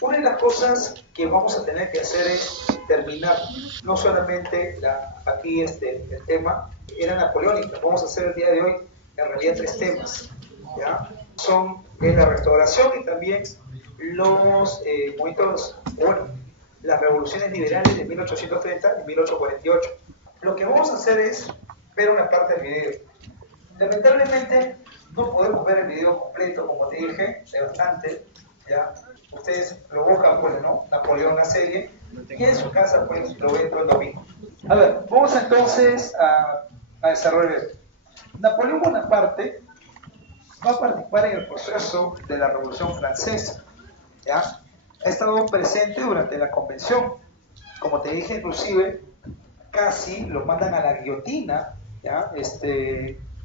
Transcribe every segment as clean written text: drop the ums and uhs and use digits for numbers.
Una de las cosas que vamos a tener que hacer es terminar, no solamente aquí el tema era napoleónica, vamos a hacer el día de hoy en realidad tres temas, ¿ya? Son la restauración y también los movimientos, bueno, las revoluciones liberales de 1830 y 1848. Lo que vamos a hacer es ver una parte del video. Lamentablemente no podemos ver el video completo, como te dije, es bastante, ¿ya? Ustedes lo buscan, pues, ¿no? Napoleón, la serie, y en su casa, pues, lo ven todo el domingo. A ver, vamos entonces a desarrollar esto. Napoleón Bonaparte va a participar en el proceso de la Revolución Francesa, ¿ya? Ha estado presente durante la convención. Como te dije, inclusive, casi lo mandan a la guillotina, ¿ya?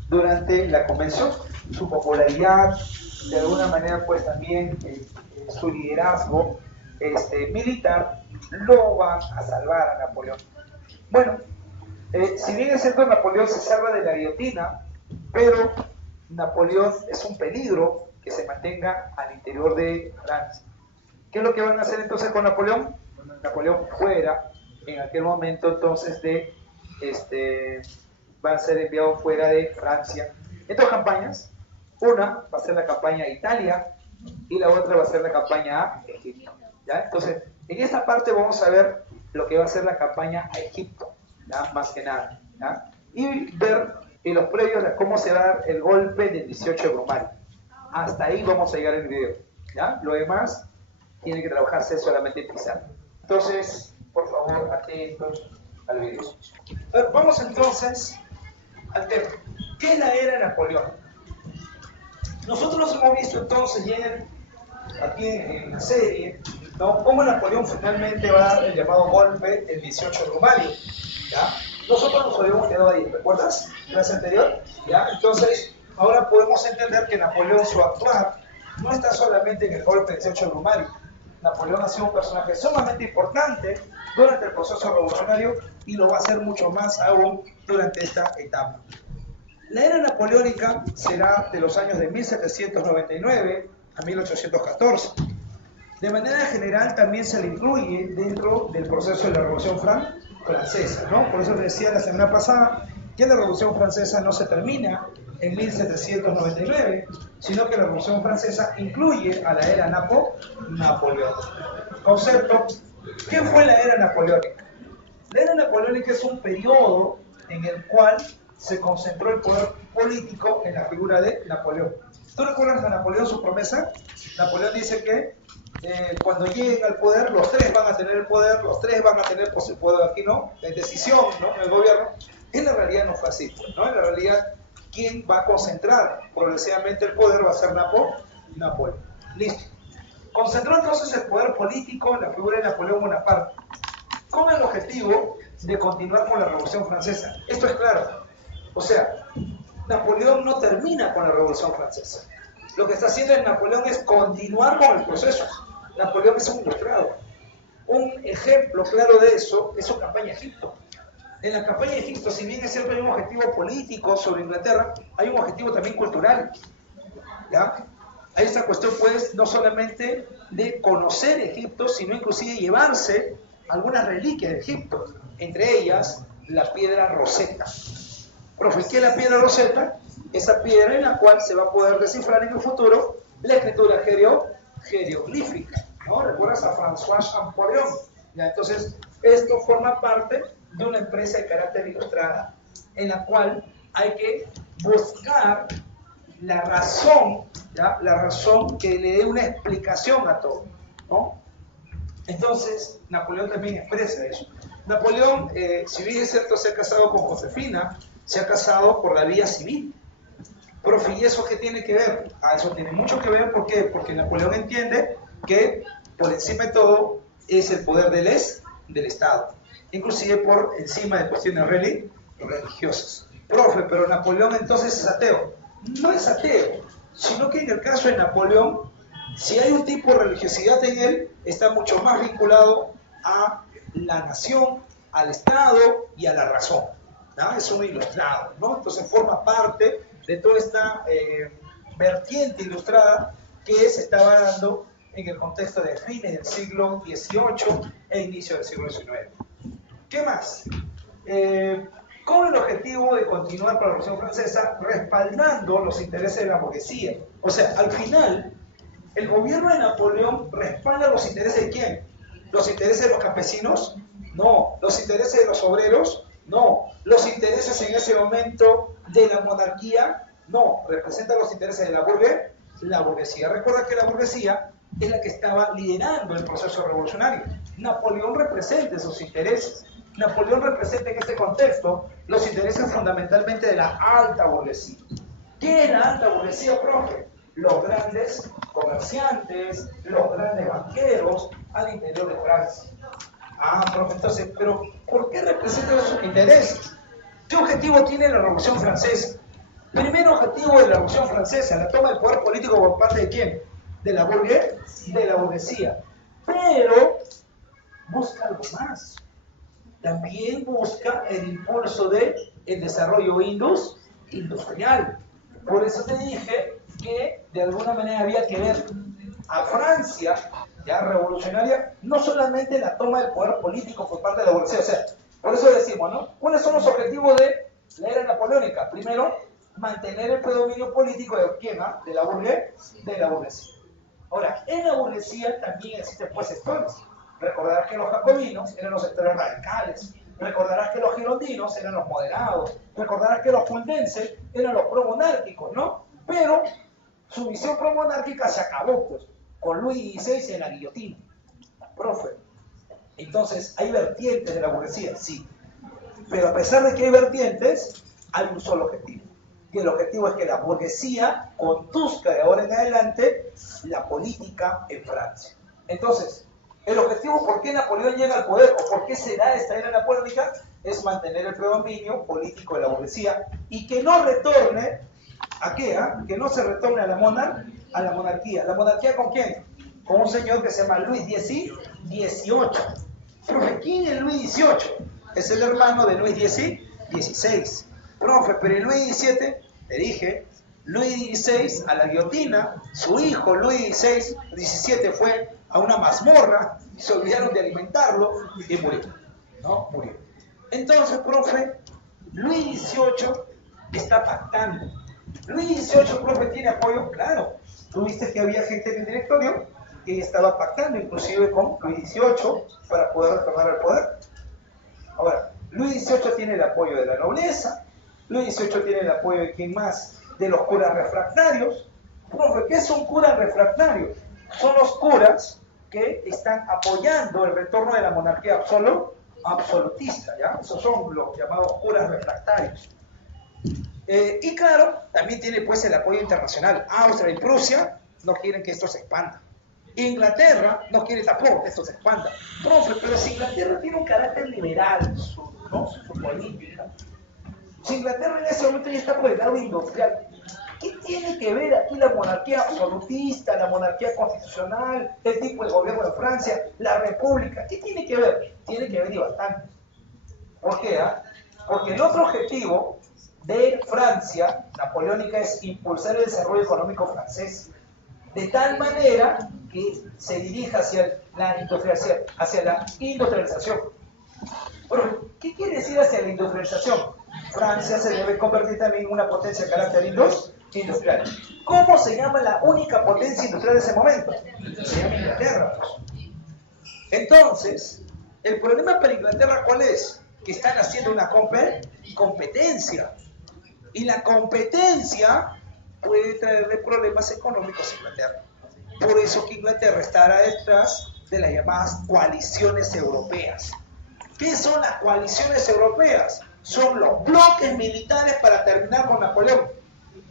Durante la convención. Su popularidad, de alguna manera, pues también su liderazgo militar, lo van a salvar a Napoleón. Bueno, si bien es cierto, Napoleón se salva de la guillotina, pero Napoleón es un peligro que se mantenga al interior de Francia. ¿Qué es lo que van a hacer entonces con Napoleón? Napoleón fuera, en aquel momento entonces va a ser enviado fuera de Francia. En dos campañas, una va a ser la campaña a Italia y la otra va a ser la campaña a Egipto, ¿ya? Entonces, en esta parte vamos a ver lo que va a ser la campaña a Egipto, ¿ya? Más que nada, ¿ya? Y ver en los previos de cómo se va a dar el golpe del 18 de Brumario. Hasta ahí vamos a llegar en el video, ¿ya? Lo demás tiene que trabajarse solamente en pizarra. Entonces, por favor, atentos al video. Vamos entonces al tema. ¿Qué es la era de Napoleón? Nosotros hemos visto entonces ya aquí en la serie, ¿no?, cómo Napoleón finalmente va a dar el llamado golpe el 18 de Brumario, ¿ya? Nosotros nos habíamos quedado ahí, ¿recuerdas? Clase anterior, ¿ya? Entonces, ahora podemos entender que Napoleón, su actuar, no está solamente en el golpe del 18 de Brumario. Napoleón ha sido un personaje sumamente importante durante el proceso revolucionario y lo va a ser mucho más aún durante esta etapa. La era napoleónica será de los años de 1799 a 1814. De manera general también se le incluye dentro del proceso de la Revolución Francesa, ¿no? Por eso les decía la semana pasada que la Revolución Francesa no se termina en 1799, sino que la Revolución Francesa incluye a la era napoleónica. Concepto, ¿qué fue la era napoleónica? La era napoleónica es un periodo en el cual se concentró el poder político en la figura de Napoleón. ¿Tú recuerdas a Napoleón su promesa? Napoleón dice que cuando lleguen al poder, los tres van a tener el poder, los tres van a tener el poder aquí, ¿no?, de decisión, ¿no?, en el gobierno. En la realidad no fue así, ¿no? En la realidad, quien va a concentrar progresivamente el poder va a ser Napoleón. Listo. Concentró entonces el poder político en la figura de Napoleón Bonaparte, con el objetivo de continuar con la Revolución Francesa. Esto es claro. O sea, Napoleón no termina con la Revolución Francesa. Lo que está haciendo Napoleón es continuar con el proceso. Napoleón es un ilustrado. Un ejemplo claro de eso es su campaña a Egipto. En la campaña de Egipto, si bien es cierto hay un objetivo político sobre Inglaterra, hay un objetivo también cultural, ¿ya? Hay esta cuestión, pues, no solamente de conocer Egipto, sino inclusive llevarse algunas reliquias de Egipto, entre ellas la piedra Rosetta. Profe, ¿qué es la piedra Rosetta? Esa piedra en la cual se va a poder descifrar en el futuro la escritura jeroglífica, ¿no? ¿Recuerdas a François Champollion? ¿Ya? Entonces, esto forma parte de una empresa de carácter ilustrada, en la cual hay que buscar la razón, ¿ya?, la razón que le dé una explicación a todo, ¿no? Entonces, Napoleón también expresa eso. Napoleón, si bien es cierto, se ha casado con Josefina, se ha casado por la vía civil. Profe, ¿y eso qué tiene que ver? Eso tiene mucho que ver, ¿por qué? Porque Napoleón entiende que por encima de todo es el poder del Estado, inclusive por encima de cuestiones religiosas. Profe, pero Napoleón entonces es ateo. No es ateo, sino que en el caso de Napoleón, si hay un tipo de religiosidad en él, está mucho más vinculado a la nación, al Estado y a la razón, ¿no? Es un ilustrado, ¿no? Entonces forma parte de toda esta vertiente ilustrada que se estaba dando en el contexto de fines del siglo XVIII e inicio del siglo XIX. ¿Qué más? Con el objetivo de continuar con la Revolución Francesa respaldando los intereses de la burguesía. O sea, al final, el gobierno de Napoleón respalda los intereses de ¿quién? ¿Los intereses de los campesinos? No. ¿Los intereses de los obreros? No. ¿Los intereses en ese momento de la monarquía? No. ¿Representa los intereses de la burguesía? Recuerda que la burguesía es la que estaba liderando el proceso revolucionario. Napoleón representa esos intereses. Napoleón representa en este contexto los intereses fundamentalmente de la alta burguesía. ¿Qué es la alta burguesía, profe? Los grandes comerciantes, los grandes banqueros al interior de Francia. Ah, profe, entonces, pero ¿por qué representan esos intereses? ¿Qué objetivo tiene la Revolución Francesa? Primer objetivo de la Revolución Francesa, la toma del poder político por parte de ¿quién? De la burguesía. Pero busca algo más. También busca el impulso del desarrollo industrial. Por eso te dije que de alguna manera había que ver a Francia, ya revolucionaria, no solamente la toma del poder político por parte de la burguesía. O sea, por eso decimos, ¿no? ¿Cuáles son los objetivos de la era napoleónica? Primero, mantener el predominio político de quién, de la burguesía. Ahora, en la burguesía también existen pues sectores. Recordarás que los jacobinos eran los sectores radicales. Recordarás que los girondinos eran los moderados. Recordarás que los fuldenses eran los promonárquicos, ¿no? Pero su visión promonárquica se acabó, pues, con Luis XVI en la guillotina. Profe, entonces, ¿hay vertientes de la burguesía? Sí. Pero a pesar de que hay vertientes, hay un solo objetivo. Y el objetivo es que la burguesía conduzca de ahora en adelante la política en Francia. Entonces, el objetivo por qué Napoleón llega al poder o por qué se da esta era napoleónica es mantener el predominio político de la burguesía y que no retorne ¿a qué? Que no se retorne a la monarquía. ¿La monarquía con quién? Con un señor que se llama Luis XVIII. Profe, ¿quién es Luis XVIII? Es el hermano de Luis XVI. Profe, pero el Luis XVII, te dije, Luis XVI a la guillotina, su hijo Luis XVII fue a una mazmorra, se olvidaron de alimentarlo y murió. ¿No? Murió. Entonces, profe, Luis XVIII está pactando. Luis XVIII, profe, ¿tiene apoyo? Claro. Tú viste que había gente en el directorio que estaba pactando, inclusive con Luis XVIII, para poder retornar al poder. Ahora, Luis XVIII tiene el apoyo de la nobleza, Luis XVIII tiene el apoyo de quién más, de los curas refractarios. Profe, ¿qué son curas refractarios? Son los curas que están apoyando el retorno de la monarquía absolutista, ¿ya? Esos son los llamados curas refractarios. Y claro, también tiene pues el apoyo internacional. Austria y Prusia no quieren que esto se expanda. Inglaterra no quiere tampoco que esto se expanda. Profe, pero si Inglaterra tiene un carácter liberal, ¿no? Su política. Si Inglaterra en ese momento ya está por el lado industrial, ¿qué tiene que ver aquí la monarquía absolutista, la monarquía constitucional, el tipo de gobierno de Francia, la república? ¿Qué tiene que ver? Tiene que ver y bastante. ¿Por qué? Porque el otro objetivo de Francia napoleónica es impulsar el desarrollo económico francés, de tal manera que se dirija hacia la industrialización. Bueno, ¿qué quiere decir hacia la industrialización? Francia se debe convertir también en una potencia de carácter industrial. ¿Cómo se llama la única potencia industrial de ese momento? Se llama Inglaterra. Entonces, el problema para Inglaterra, ¿cuál es? Que están haciendo una competencia. Y la competencia puede traerle problemas económicos a Inglaterra. Por eso que Inglaterra estará detrás de las llamadas coaliciones europeas. ¿Qué son las coaliciones europeas? Son los bloques militares para terminar con Napoleón.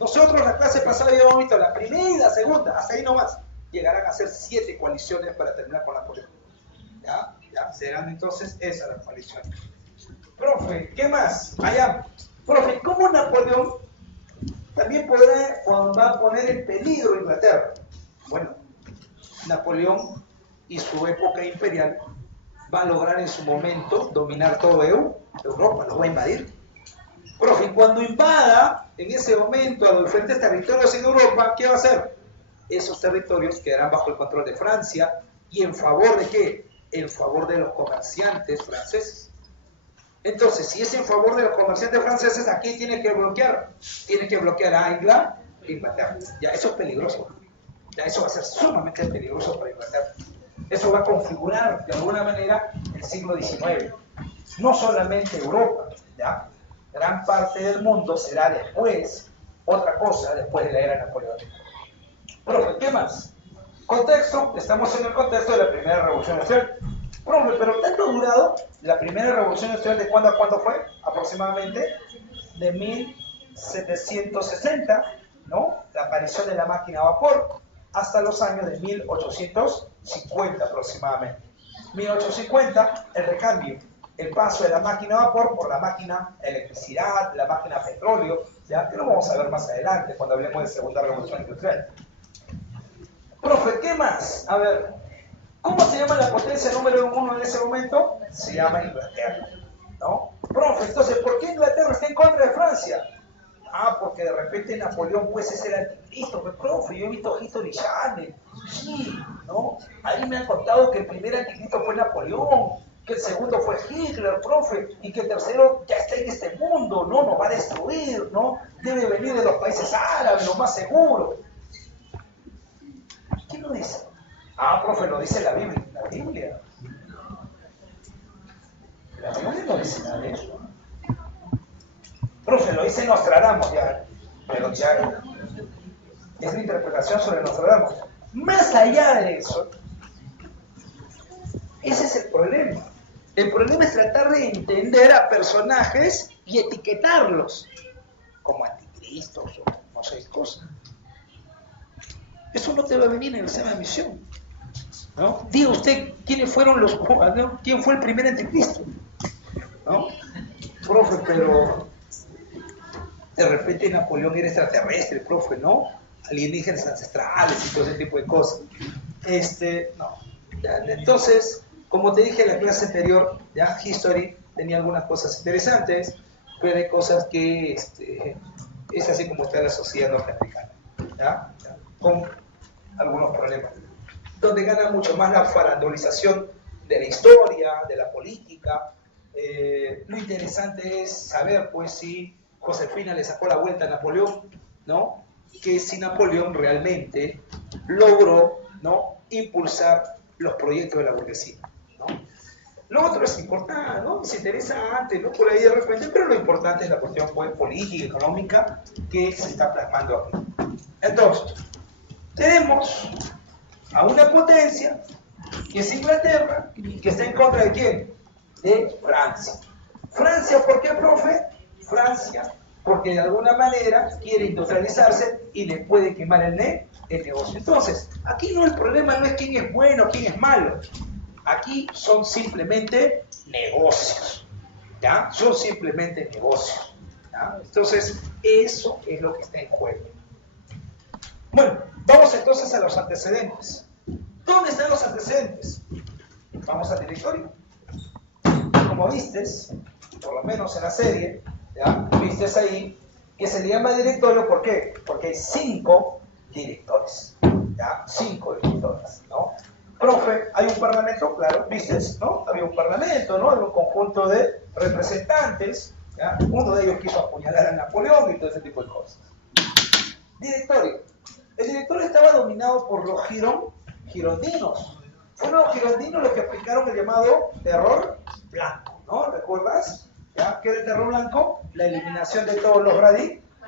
Nosotros la clase pasada ya hemos visto la primera y la segunda, hasta ahí nomás. Llegarán a ser 7 coaliciones para terminar con Napoleón. ¿Ya? Serán entonces esas las coaliciones. Profe, ¿qué más? Allá. Profe, ¿cómo Napoleón también va a poner en peligro a Inglaterra? Bueno, Napoleón y su época imperial va a lograr en su momento dominar todo Europa, lo va a invadir. Profe, cuando invada en ese momento a los diferentes territorios en Europa, ¿qué va a hacer? esos territorios quedarán bajo el control de Francia. ¿Y en favor de qué? En favor de los comerciantes franceses. Entonces, si es en favor de los comerciantes franceses, aquí tiene que bloquear a Inglaterra. Ya, eso es peligroso. Ya, eso va a ser sumamente peligroso para Inglaterra. Eso va a configurar de alguna manera el siglo XIX. No solamente Europa, ¿ya? Gran parte del mundo será después otra cosa, después de la era napoleónica. Profe, ¿qué más? Contexto, estamos en el contexto de la primera revolución industrial. Profe, pero ¿tanto ha durado la primera revolución industrial? ¿De cuándo a cuándo fue? Aproximadamente de 1760, ¿no? La aparición de la máquina a vapor, hasta los años de 1850 aproximadamente. 1850, el recambio, el paso de la máquina a vapor por la máquina electricidad, la máquina a petróleo, ¿ya? Que lo vamos a ver más adelante cuando hablemos de segunda revolución industrial. Profe, ¿qué más? A ver, ¿cómo se llama la potencia número uno en ese momento? Se llama Inglaterra, ¿no? Profe, entonces, ¿por qué Inglaterra está en contra de Francia? Ah, porque de repente Napoleón pues es el anticristo. Pues, profe, yo he visto History Channel. Sí, ¿no? Ahí me han contado que el primer anticristo fue Napoleón, que el segundo fue Hitler, profe, y que el tercero ya está en este mundo, ¿no? Nos va a destruir, ¿no? Debe venir de los países árabes, lo más seguro. ¿Quién lo dice? Ah, profe, lo dice la Biblia. La Biblia. La Biblia no dice nada de eso. Profe, lo dice Nostradamus, ya. Pero ya es mi interpretación sobre Nostradamus. Más allá de eso, ese es el problema. El problema es tratar de entender a personajes y etiquetarlos como anticristos o no sé qué cosa. Eso no te va a venir en el examen de admisión, ¿no? Diga usted quiénes fueron los, ¿no? ¿Quién fue el primer anticristo? ¿No? Profe, pero de repente Napoleón era extraterrestre, profe, ¿no? Alienígenas ancestrales y todo ese tipo de cosas. No. Ya, entonces, como te dije en la clase anterior, ya History tenía algunas cosas interesantes, pero hay cosas que es así como está la sociedad norteamericana, ¿ya? Con algunos problemas, donde gana mucho más la farandulización de la historia, de la política. Lo interesante es saber, pues, si Josefina le sacó la vuelta a Napoleón, ¿no? Que si Napoleón realmente logró, ¿no?, impulsar los proyectos de la burguesía, ¿no? Lo otro es importante, ¿no? Es interesante, ¿no? Por ahí de repente, pero lo importante es la cuestión, pues, política, económica, que se está plasmando aquí. Entonces, tenemos a una potencia que es Inglaterra, que está en contra de ¿quién? De Francia. Francia, ¿por qué, profe? Francia, porque de alguna manera quiere industrializarse y le puede quemar el negocio. Entonces, aquí no, el problema no es quién es bueno, quién es malo. Aquí son simplemente negocios, ¿ya? Son simplemente negocios, ¿ya? Entonces, eso es lo que está en juego. Bueno, vamos entonces a los antecedentes. ¿Dónde están los antecedentes? Vamos al directorio. Como vistes, por lo menos en la serie, ¿ya? Vistes ahí que se le llama directorio, ¿por qué? Porque hay 5 directores, ¿ya? 5 directores, ¿no? Profe, ¿hay un parlamento? Claro, vistes, ¿no? Había un parlamento, ¿no? Había un conjunto de representantes, ¿ya? Uno de ellos quiso apuñalar a Napoleón y todo ese tipo de cosas. Directorio. El directorio estaba dominado por los girondinos. Fueron los girondinos los que aplicaron el llamado terror blanco, ¿no? ¿Recuerdas? ¿Ya? ¿Qué era el terror blanco? La eliminación de todos los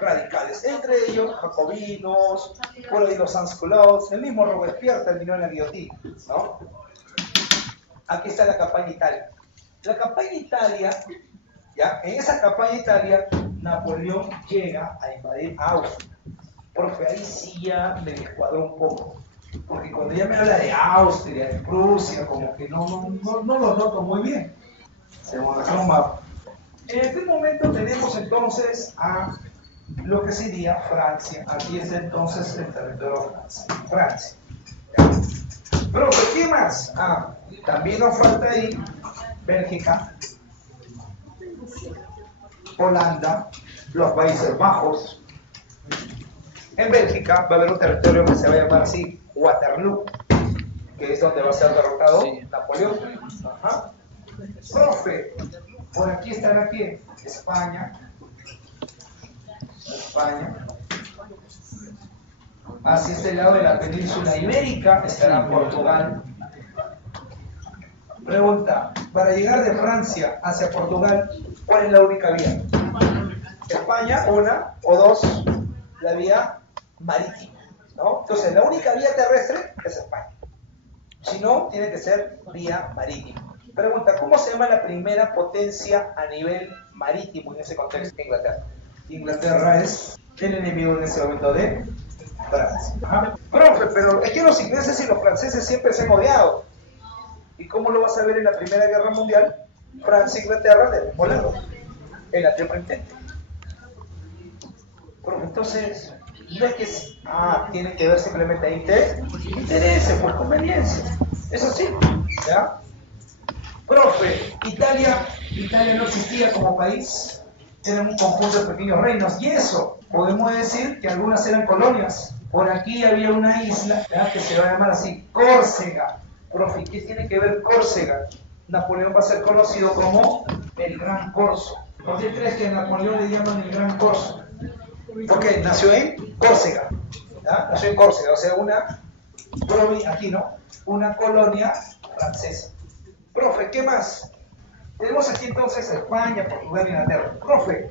radicales, entre ellos jacobinos, por ahí los sans-culottes, el mismo Robespierre terminó en la guillotina, ¿no? Aquí está la campaña Italia. La campaña Italia, ¿ya? En esa campaña Italia, Napoleón llega a invadir Austria. Porque ahí sí ya me descuadró un poco. Porque cuando ya me habla de Austria, de Prusia, como que no lo noto muy bien. Se me marcó un mapa. En este momento tenemos entonces a lo que sería Francia. Aquí es entonces el territorio de Francia. ¿Ya? Pero, ¿qué más? Ah, también nos falta ahí Bélgica, Holanda, los Países Bajos, En Bélgica va a haber un territorio que se va a llamar así, Waterloo, que es donde va a ser derrotado Napoleón. Ajá. Profe, por aquí estará aquí España. España. Hacia este lado de la península ibérica estará Portugal. Pregunta, para llegar de Francia hacia Portugal, ¿cuál es la única vía? España, una o dos, la vía marítima, ¿no? Entonces, la única vía terrestre es España. Si no, tiene que ser vía marítima. Pregunta, ¿cómo se llama la primera potencia a nivel marítimo en ese contexto? Inglaterra. Inglaterra es el enemigo en ese momento de Francia. Ajá. Profe, pero es que los ingleses y los franceses siempre se han odiado. ¿Y cómo lo vas a ver en la Primera Guerra Mundial? Francia e Inglaterra del mismo lado, en la Triple Entente. Profe, entonces, no es que tiene que ver simplemente ahí intereses por conveniencia. Eso sí, ¿ya? Profe, Italia no existía como país, eran un conjunto de pequeños reinos, y eso, podemos decir que algunas eran colonias. Por aquí había una isla, ¿ya?, que se va a llamar así, Córcega. Profe, ¿qué tiene que ver Córcega? Napoleón va a ser conocido como el Gran Corso. ¿Por qué crees que a Napoleón le llaman el Gran Corso? Porque nació en Córcega, ¿ya? Nació en Córcega, o sea, una colonia francesa. Profe, ¿qué más? Tenemos aquí entonces España, Portugal, Inglaterra. Profe,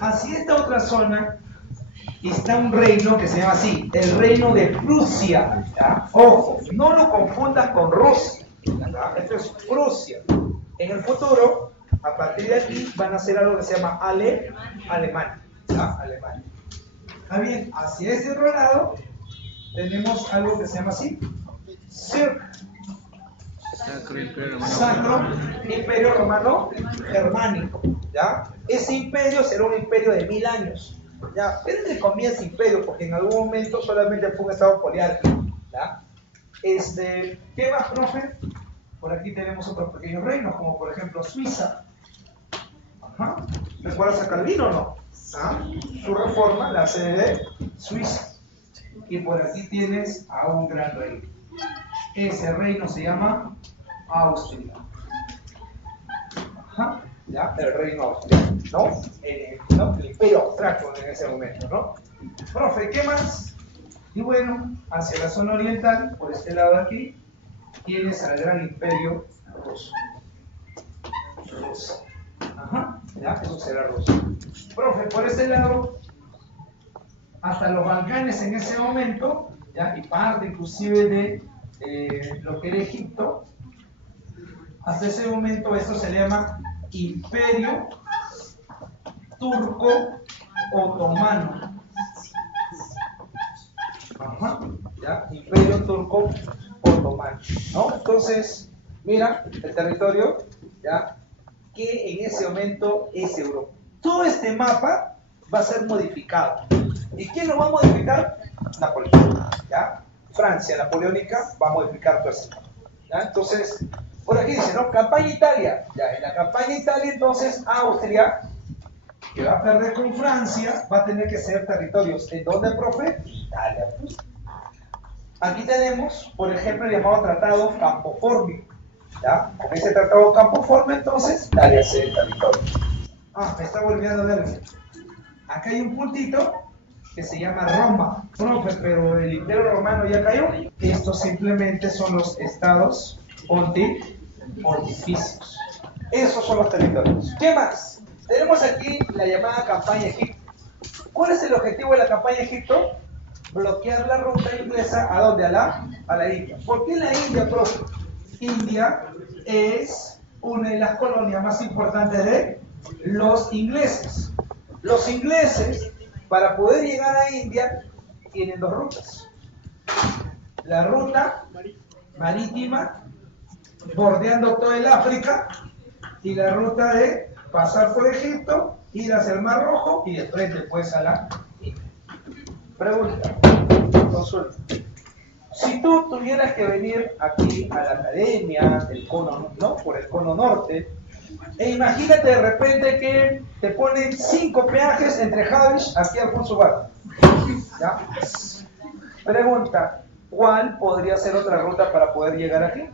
hacia esta otra zona está un reino que se llama así, el reino de Prusia, ¿ya? Ojo, no lo confundas con Rusia, ¿ya? Esto es Prusia. En el futuro, a partir de aquí, van a hacer algo que se llama Alemania, ¿ya? Alemania. Ah, bien, hacia este otro lado tenemos algo que se llama así, Sacro Imperio Romano Germánico, ¿ya? Ese imperio será un imperio de 1000 años, ¿ya? Pero entre comillas imperio, porque en algún momento solamente fue un estado poliárquico, ¿ya? ¿Qué más, profe? Por aquí tenemos otros pequeños reinos, como por ejemplo Suiza. Ajá. ¿Recuerdas a Calvino o no? ¿Ah? Su reforma la hace de Suiza. Y por aquí tienes a un gran rey. Ese reino se llama Austria. Ajá. ¿Ya? El reino austriaco, ¿no? El imperio austríaco en ese momento, ¿no? Profe, ¿qué más? Y bueno, hacia la zona oriental, por este lado de aquí, tienes al gran imperio ruso. Ajá, ya, eso será ruso. Profe, por este lado, hasta los Balcanes en ese momento, ya, y parte inclusive de lo que era Egipto, hasta ese momento esto se llama Imperio Turco Otomano. Ajá, ya, Imperio Turco Otomano, ¿no? Entonces, mira, el territorio, ya, que en ese momento es Europa. Todo este mapa va a ser modificado. ¿Y quién lo va a modificar? Napoleón, ¿ya? Francia napoleónica va a modificar todo esto, ¿ya? Entonces, por aquí dice, ¿no? Campaña Italia, ya, en la campaña Italia, entonces, Austria, que va a perder con Francia, va a tener que ser territorios. ¿En dónde, profe? Italia, pues. Aquí tenemos, por ejemplo, el llamado Tratado Campo-Formio, ¿ya? Con ese Tratado Campo-Formio, entonces, Italia se el territorio. Me está volviendo a ver. Acá hay un puntito que se llama Roma. Profe, pero el Imperio Romano ya cayó. Estos simplemente son los estados pontificios. Esos son los territorios. ¿Qué más? Tenemos aquí la llamada campaña Egipto. ¿Cuál es el objetivo de la campaña Egipto? Bloquear la ruta inglesa. ¿A dónde? A la India. ¿Por qué la India, profe? India es una de las colonias más importantes de los ingleses. Los ingleses, para poder llegar a India, tienen dos rutas. La ruta marítima, bordeando todo el África, y la ruta de pasar por Egipto, ir hacia el Mar Rojo y de frente pues a la India. Pregunta, consulta. Si tú tuvieras que venir aquí a la academia del cono, ¿no? Por el cono norte, e imagínate de repente que te ponen 5 peajes entre Javish aquí a Alfonso Bar. ¿Ya? Pregunta, ¿cuál podría ser otra ruta para poder llegar aquí?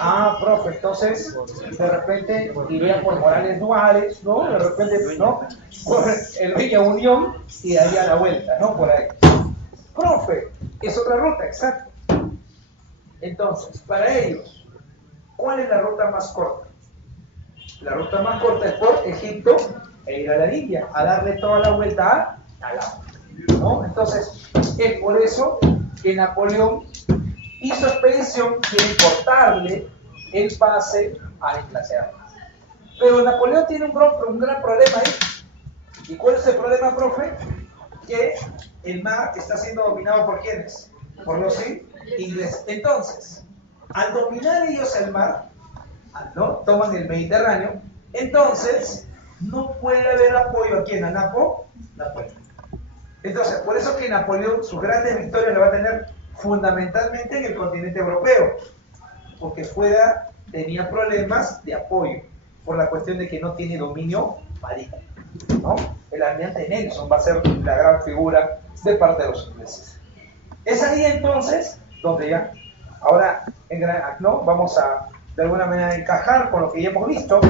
Ah, profe, entonces de repente iría por Morales Duárez, ¿no? De repente, ¿no? Por el Villa Unión y daría la vuelta, ¿no? Por ahí. Profe, es otra ruta, exacto. Entonces, para ellos, ¿cuál es la ruta más corta? La ruta más corta es por Egipto e ir a la India, a darle toda la vuelta al agua, ¿no? Entonces, es por eso que Napoleón hizo expedición quiere cortarle el pase a Inglaterra. Pero Napoleón tiene un gran problema ahí. ¿Y cuál es el problema, profe? Que el mar está siendo dominado por ¿quiénes? Por los ingleses. Entonces, al dominar ellos el mar, ¿no? Toman el Mediterráneo, entonces no puede haber apoyo a ¿quién? A Napoleón. Entonces, por eso que Napoleón, sus grandes victorias las va a tener fundamentalmente en el continente europeo, porque fuera tenía problemas de apoyo, por la cuestión de que no tiene dominio marítimo, ¿no? El almirante Nelson va a ser la gran figura de parte de los ingleses. Es ahí entonces donde ya, ahora ¿no? Vamos a de alguna manera encajar con lo que ya hemos visto,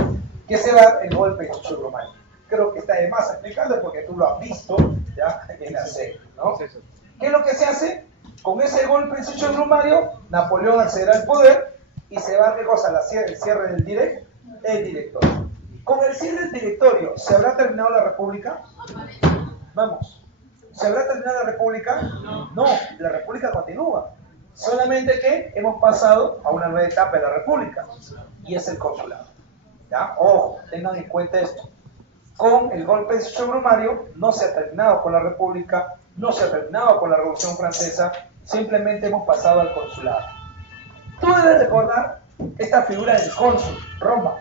que se da el golpe de Chucho Brumario. Creo que está de más explicando porque tú lo has visto ya en la serie, ¿no? ¿Qué es lo que se hace? Con ese golpe de Chucho Brumario, Napoleón accederá al poder y se va a negociar el cierre del directorio. Con el cierre del directorio, ¿se habrá terminado la república? Vamos. ¿Se habrá terminado la república? No, la república continúa. Solamente que hemos pasado a una nueva etapa de la república y es el consulado. ¿Ya? Ojo, tengan en cuenta esto. Con el golpe de Chucho Brumario no se ha terminado con la república, no se ha terminado con la Revolución Francesa, simplemente hemos pasado al consulado. Tú debes recordar esta figura del cónsul, Roma.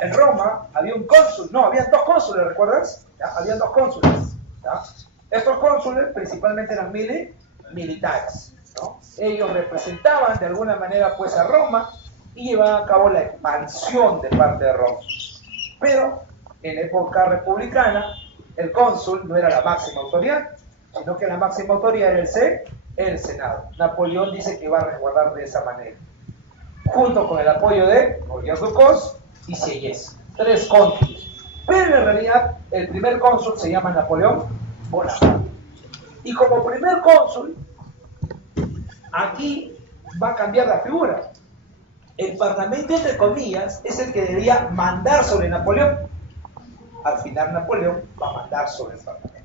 En Roma había un cónsul, no, había dos cónsules, ¿recuerdas? ¿Ya? Habían dos cónsules. ¿Ya? Estos cónsules principalmente eran militares, ¿no? Ellos representaban de alguna manera pues a Roma y llevaban a cabo la expansión de parte de Roma. Pero en época republicana el cónsul no era la máxima autoridad, sino que la máxima autoridad era el Senado. Napoleón dice que va a resguardar de esa manera, junto con el apoyo de Olivier Ducos y Sieyès, 3 cónsules. Pero en realidad el primer cónsul se llama Napoleón Bonaparte. Y como primer cónsul, aquí va a cambiar la figura. El parlamento, entre comillas, es el que debía mandar sobre Napoleón. Al final Napoleón va a mandar sobre el parlamento.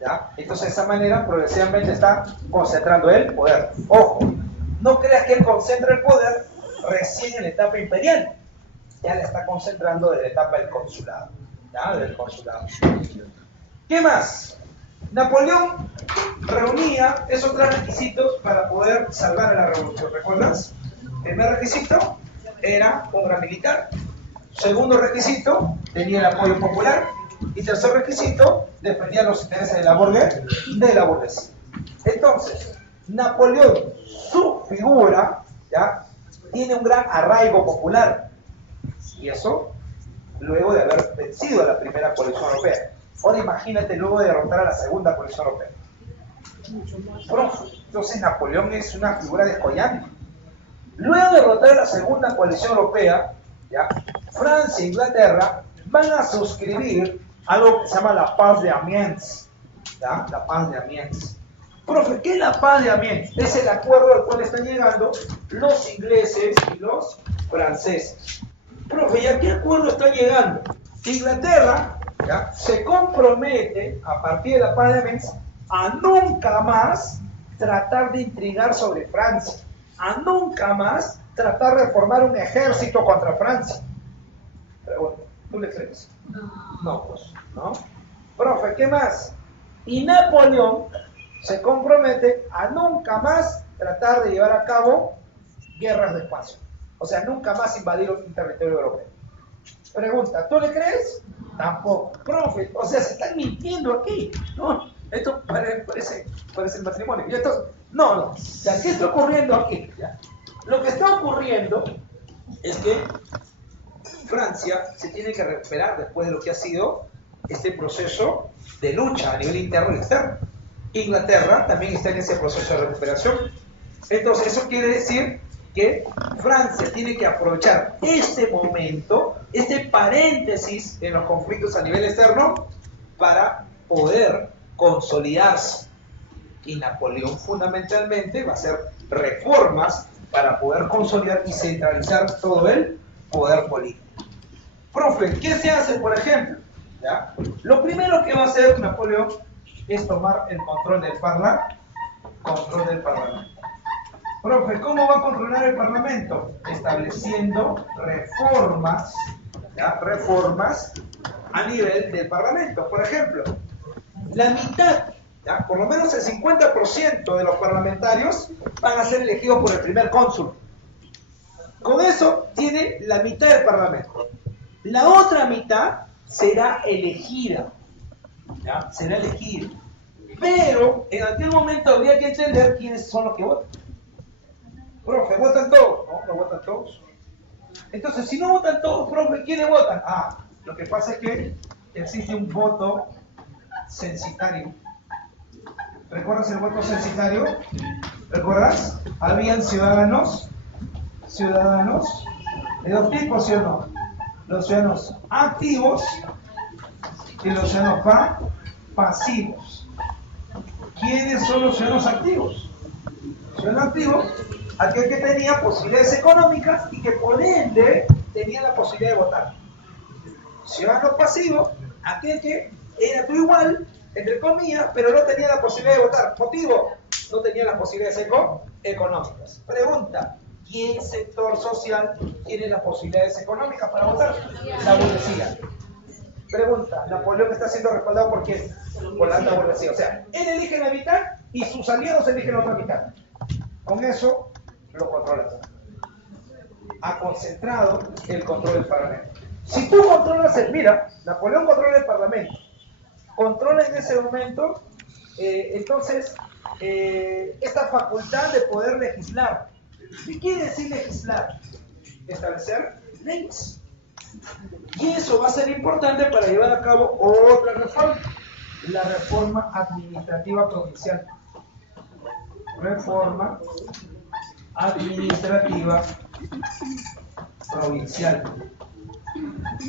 ¿Ya? Entonces de esa manera progresivamente está concentrando el poder. Ojo, no creas que él concentra el poder recién en la etapa imperial. Ya la está concentrando de la etapa del consulado. ¿Ya? Del consulado. ¿Qué más? Napoleón reunía esos 3 requisitos para poder salvar a la revolución. ¿Recuerdas? El primer requisito era un gran militar. Segundo requisito, tenía el apoyo popular. Y tercer requisito, defendía los intereses de la burguesía. Entonces, Napoleón, su figura, ¿ya? Tiene un gran arraigo popular. Y eso luego de haber vencido a la primera coalición europea. Ahora imagínate luego de derrotar a la segunda coalición europea. Entonces Napoleón es una figura descollante. Luego de derrotar a la segunda coalición europea, ¿ya? Francia e Inglaterra van a suscribir algo que se llama la Paz de Amiens. ¿Ya? La Paz de Amiens. Profe, ¿qué es la Paz de Amiens? Es el acuerdo al cual están llegando los ingleses y los franceses. Profe, ¿y a qué acuerdo están llegando? Inglaterra, ¿ya? Se compromete a partir de la Paz de Amiens a nunca más tratar de intrigar sobre Francia, a nunca más tratar de formar un ejército contra Francia. Pregunta, ¿tú le crees? No, pues, ¿no? Profe, ¿qué más? Y Napoleón se compromete a nunca más tratar de llevar a cabo guerras de expansión. O sea, nunca más invadir un territorio europeo. Pregunta, ¿tú le crees? Tampoco. Profe, o sea, se están mintiendo aquí, ¿no? Esto parece el matrimonio. Y esto, no. O sea, ¿qué está ocurriendo aquí? ¿Ya? Lo que está ocurriendo es que Francia se tiene que recuperar después de lo que ha sido este proceso de lucha a nivel interno y externo. Inglaterra también está en ese proceso de recuperación. Entonces eso quiere decir que Francia tiene que aprovechar este momento, este paréntesis en los conflictos a nivel externo para poder consolidarse. Y Napoleón fundamentalmente va a hacer reformas para poder consolidar y centralizar todo el poder político. Profe, ¿qué se hace, por ejemplo? ¿Ya? Lo primero que va a hacer Napoleón es tomar el control del Parlamento. Profe, ¿cómo va a controlar el Parlamento? Estableciendo reformas, ¿ya? Reformas a nivel del Parlamento. Por ejemplo, la mitad, ¿ya? Por lo menos el 50% de los parlamentarios van a ser elegidos por el primer cónsul. Con eso tiene la mitad del Parlamento. La otra mitad será elegida, ¿ya? Será elegida. Pero en aquel momento habría que entender quiénes son los que votan. Profe, ¿votan todos? No, no votan todos. Entonces, si no votan todos, profe, ¿quiénes votan? Ah, lo que pasa es que existe un voto censitario. ¿Recuerdas el voto censitario? ¿Recuerdas? Habían ciudadanos de dos tipos, ¿sí o no? Los ciudadanos activos y los ciudadanos pasivos. ¿Quiénes son los ciudadanos activos? Ciudadano activo, aquel que tenía posibilidades económicas y que por ende tenía la posibilidad de votar. Ciudadano pasivo, aquel que era todo igual, entre comillas, pero no tenía la posibilidad de votar. Motivo, no tenía las posibilidades económicas. Pregunta, ¿qué sector social tiene las posibilidades económicas para votar? La burguesía. Pregunta, ¿Napoleón está siendo respaldado por quién? Por la alta burguesía. O sea, él elige la mitad y sus aliados eligen la otra mitad. Con eso lo controla. Ha concentrado el control del Parlamento. Si tú controlas mira, Napoleón controla el Parlamento. Controla en ese momento, entonces, esta facultad de poder legislar. ¿Qué quiere decir legislar? Establecer leyes. Y eso va a ser importante para llevar a cabo otra reforma, la reforma administrativa provincial. Reforma administrativa provincial.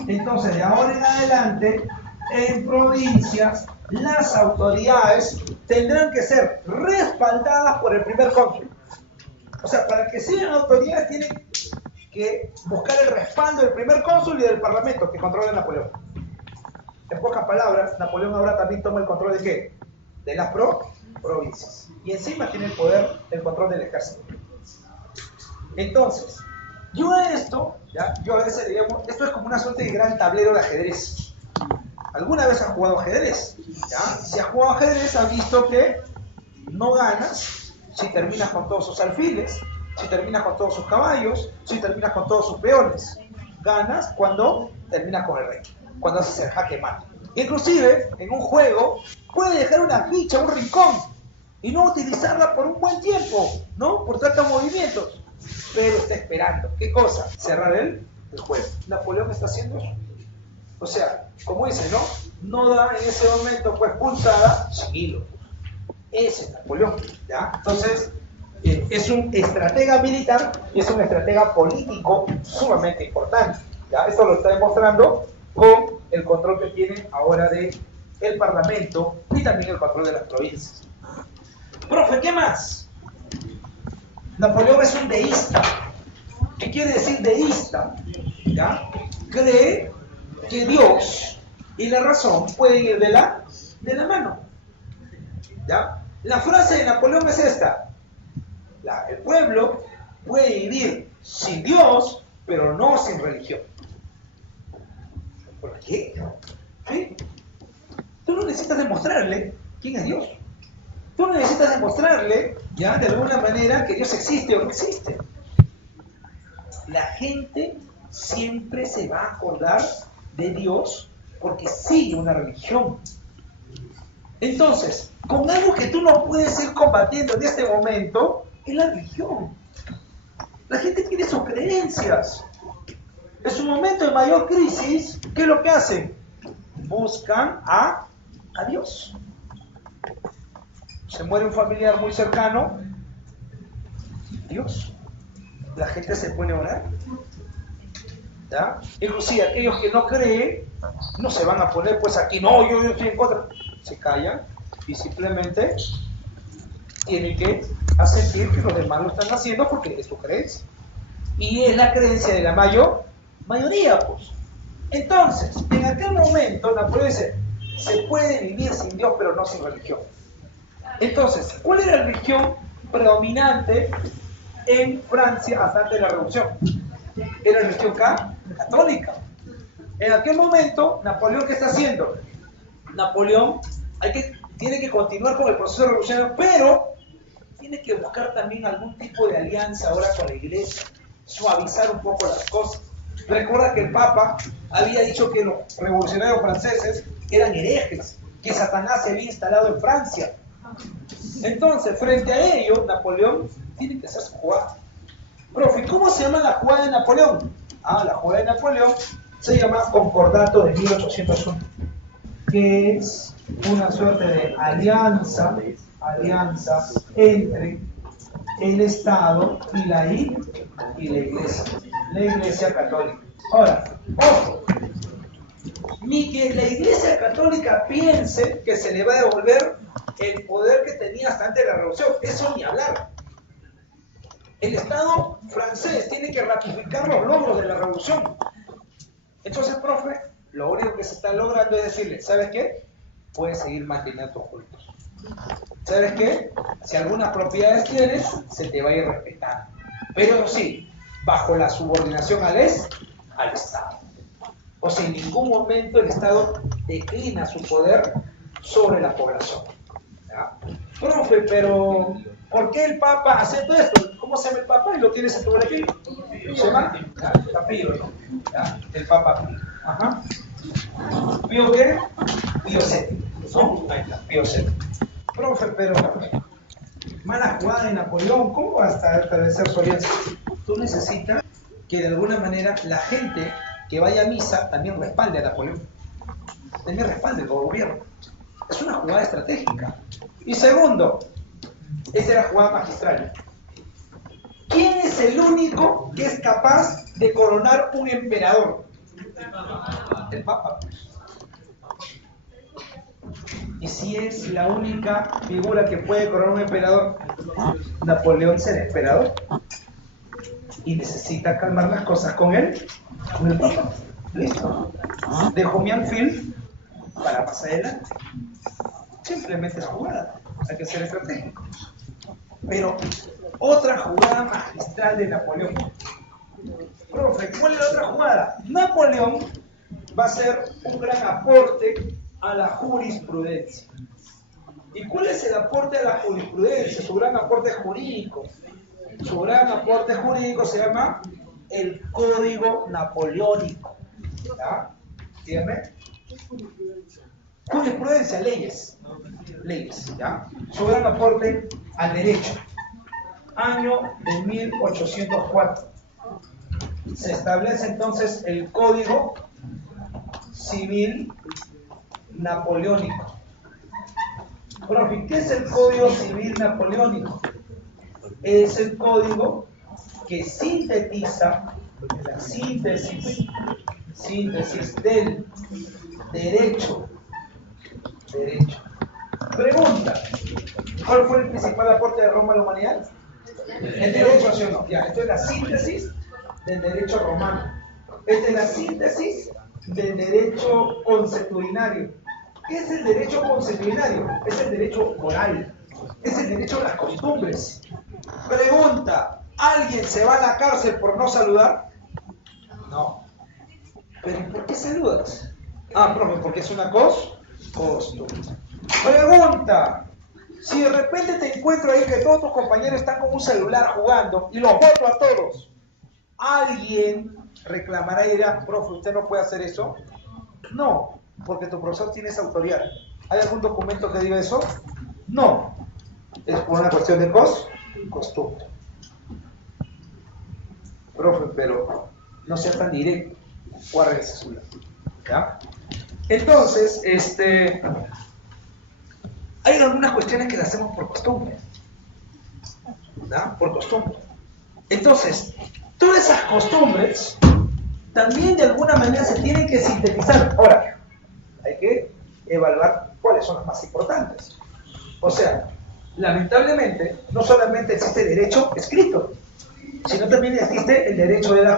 Entonces, de ahora en adelante, en provincias, las autoridades tendrán que ser respaldadas por el primer cónsul. O sea, para que sean autoridades tienen que buscar el respaldo del primer cónsul y del Parlamento que controla Napoleón. En pocas palabras, Napoleón ahora también toma el control de ¿qué? De las provincias. Y encima tiene el poder, el control del ejército. Entonces, yo a esto, ¿ya? Yo a veces digamos, esto es como una suerte de gran tablero de ajedrez. ¿Alguna vez has jugado ajedrez? ¿Ya? Si has jugado ajedrez, has visto que no ganas si terminas con todos sus alfiles, si terminas con todos sus caballos, si terminas con todos sus peones. Ganas cuando terminas con el rey, cuando haces el jaque mate. Inclusive, en un juego, puede dejar una ficha, un rincón, y no utilizarla por un buen tiempo, ¿no? Por tantos movimientos. Pero está esperando. ¿Qué cosa? Cerrar el juego. Napoleón está haciendo eso. O sea, como dice, ¿no? No da en ese momento, pues, pulsada, sin hilo. Ese es Napoleón, ¿ya? Entonces, es un estratega militar y es un estratega político sumamente importante, ¿ya? Esto lo está demostrando con el control que tiene ahora del Parlamento y también el control de las provincias. Profe, ¿qué más? Napoleón es un deísta. ¿Qué quiere decir deísta? ¿Ya? Cree que Dios y la razón pueden ir de la mano. ¿Ya? La frase de Napoleón es esta: el pueblo puede vivir sin Dios, pero no sin religión. ¿Por qué? ¿Sí? Tú no necesitas demostrarle quién es Dios. Tú no necesitas demostrarle, ya, de alguna manera, que Dios existe o no existe. La gente siempre se va a acordar de Dios porque sigue una religión. Entonces, con algo que tú no puedes ir combatiendo en este momento, es la religión. La gente tiene sus creencias. En su momento de mayor crisis, ¿qué es lo que hacen? Buscan a Dios. se muere un familiar muy cercano, Dios, la gente se pone a orar. ¿Ya? Inclusive aquellos que no creen, no se van a poner pues aquí, no, yo estoy en contra. Se callan y simplemente tienen que asentir que los demás lo están haciendo porque es su creencia. Y es la creencia de la mayoría, pues. Entonces, en aquel momento, Napoleón dice, se puede vivir sin Dios, pero no sin religión. Entonces, ¿cuál era la religión predominante en Francia hasta antes de la Revolución? Era la religión católica. En aquel momento, Napoleón, ¿qué está haciendo? Napoleón tiene que continuar con el proceso revolucionario, pero tiene que buscar también algún tipo de alianza ahora con la iglesia, suavizar un poco las cosas. Recuerda que el Papa había dicho que los revolucionarios franceses eran herejes, que Satanás se había instalado en Francia. Entonces, frente a ello, Napoleón tiene que hacer su jugada. Profe, ¿cómo se llama la jugada de Napoleón? La jugada de Napoleón se llama Concordato de 1801, que es una suerte de alianza entre el Estado y la Iglesia católica. Ahora, ojo, ni que la Iglesia católica piense que se le va a devolver el poder que tenía hasta antes de la Revolución, eso ni hablar. El Estado francés tiene que ratificar los logros de la Revolución. Entonces, profe, lo único que se está logrando es decirle, ¿sabes qué? Puedes seguir manteniendo tus cultos. ¿Sabes qué? Si algunas propiedades tienes, se te va a ir respetando. Pero sí, bajo la subordinación al Estado. O sea, en ningún momento el Estado declina su poder sobre la población. ¿Ya? Profe, pero ¿por qué el Papa acepta esto? ¿Cómo se llama el Papa? ¿Y lo tienes en tu boletín? ¿Se llama? Pío, ¿no? ¿Ya? El Papa Pío. Ajá. ¿Pío qué? Pío VII, ¿no? Ahí está, Pío VII. Profe, pero mala jugada de Napoleón, ¿cómo va a establecer su alianza? Tú necesitas que de alguna manera la gente que vaya a misa también respalde a Napoleón. También respalde al gobierno. Es una jugada estratégica. Y segundo, esa era la jugada magistral. ¿Quién es el único que es capaz de coronar un emperador? El Papa. Y si es la única figura que puede coronar un emperador, Napoleón será emperador. Y necesita calmar las cosas con él, con el Papa. Listo. Dejo mi alfil para más adelante. Simplemente es jugada. Hay que ser estratégico. Pero otra jugada magistral de Napoleón. Profe, ¿cuál es la otra jugada? Napoleón va a ser un gran aporte a la jurisprudencia. ¿Y cuál es el aporte a la jurisprudencia? Su gran aporte jurídico. Su gran aporte jurídico se llama el Código Napoleónico. ¿Ya? ¿Entienden? Jurisprudencia, leyes. Leyes, ¿ya? Su gran aporte al derecho. Año de 1804. Se establece entonces el Código Civil Napoleónico. Profe, ¿qué es el Código Civil Napoleónico? Es el código que sintetiza la síntesis del derecho. Pregunta, ¿cuál fue el principal aporte de Roma a la humanidad? El derecho, ¿sí o no? Ya, esto es la síntesis del derecho romano. Esta es la síntesis del derecho consuetudinario. ¿Qué es el derecho consuetudinario? Es el derecho moral. Es el derecho a las costumbres. Pregunta, ¿alguien se va a la cárcel por no saludar? No. ¿Pero por qué saludas? Profe, porque es una costumbre. Pregunta, si de repente te encuentro ahí que todos tus compañeros están con un celular jugando y los voto a todos, ¿alguien reclamará y dirá, profe, usted no puede hacer eso? No, porque tu profesor tiene esa autoridad. ¿Hay algún documento que diga eso? No. Es por una cuestión de costumbre. Profe, pero no sea tan directo. Guarde ese celular. ¿Ya? Entonces, hay algunas cuestiones que las hacemos por costumbre, ¿no? Por costumbre. Entonces, todas esas costumbres también de alguna manera se tienen que sintetizar. Ahora, hay que evaluar cuáles son las más importantes. O sea, lamentablemente, no solamente existe derecho escrito, sino también existe el derecho de las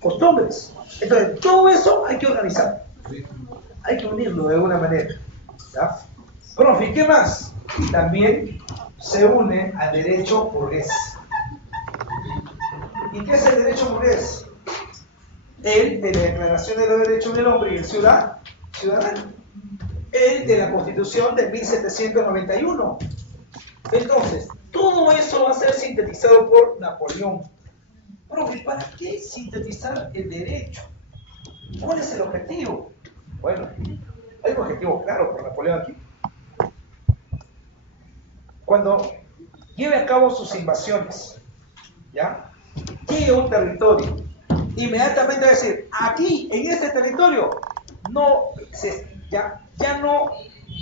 costumbres. Entonces, todo eso hay que organizar. Hay que unirlo de alguna manera. ¿Ya? Profe, ¿qué más? También se une al derecho burgués. ¿Y qué es el derecho burgués? El de la Declaración de los Derechos del Hombre y el Ciudadano. El de la Constitución de 1791. Entonces, todo eso va a ser sintetizado por Napoleón. Profe, ¿para qué sintetizar el derecho? ¿Cuál es el objetivo? Bueno, hay un objetivo claro por Napoleón aquí. Cuando lleve a cabo sus invasiones, ¿ya? Llegue a un territorio, inmediatamente va a decir, aquí, en este territorio, ya no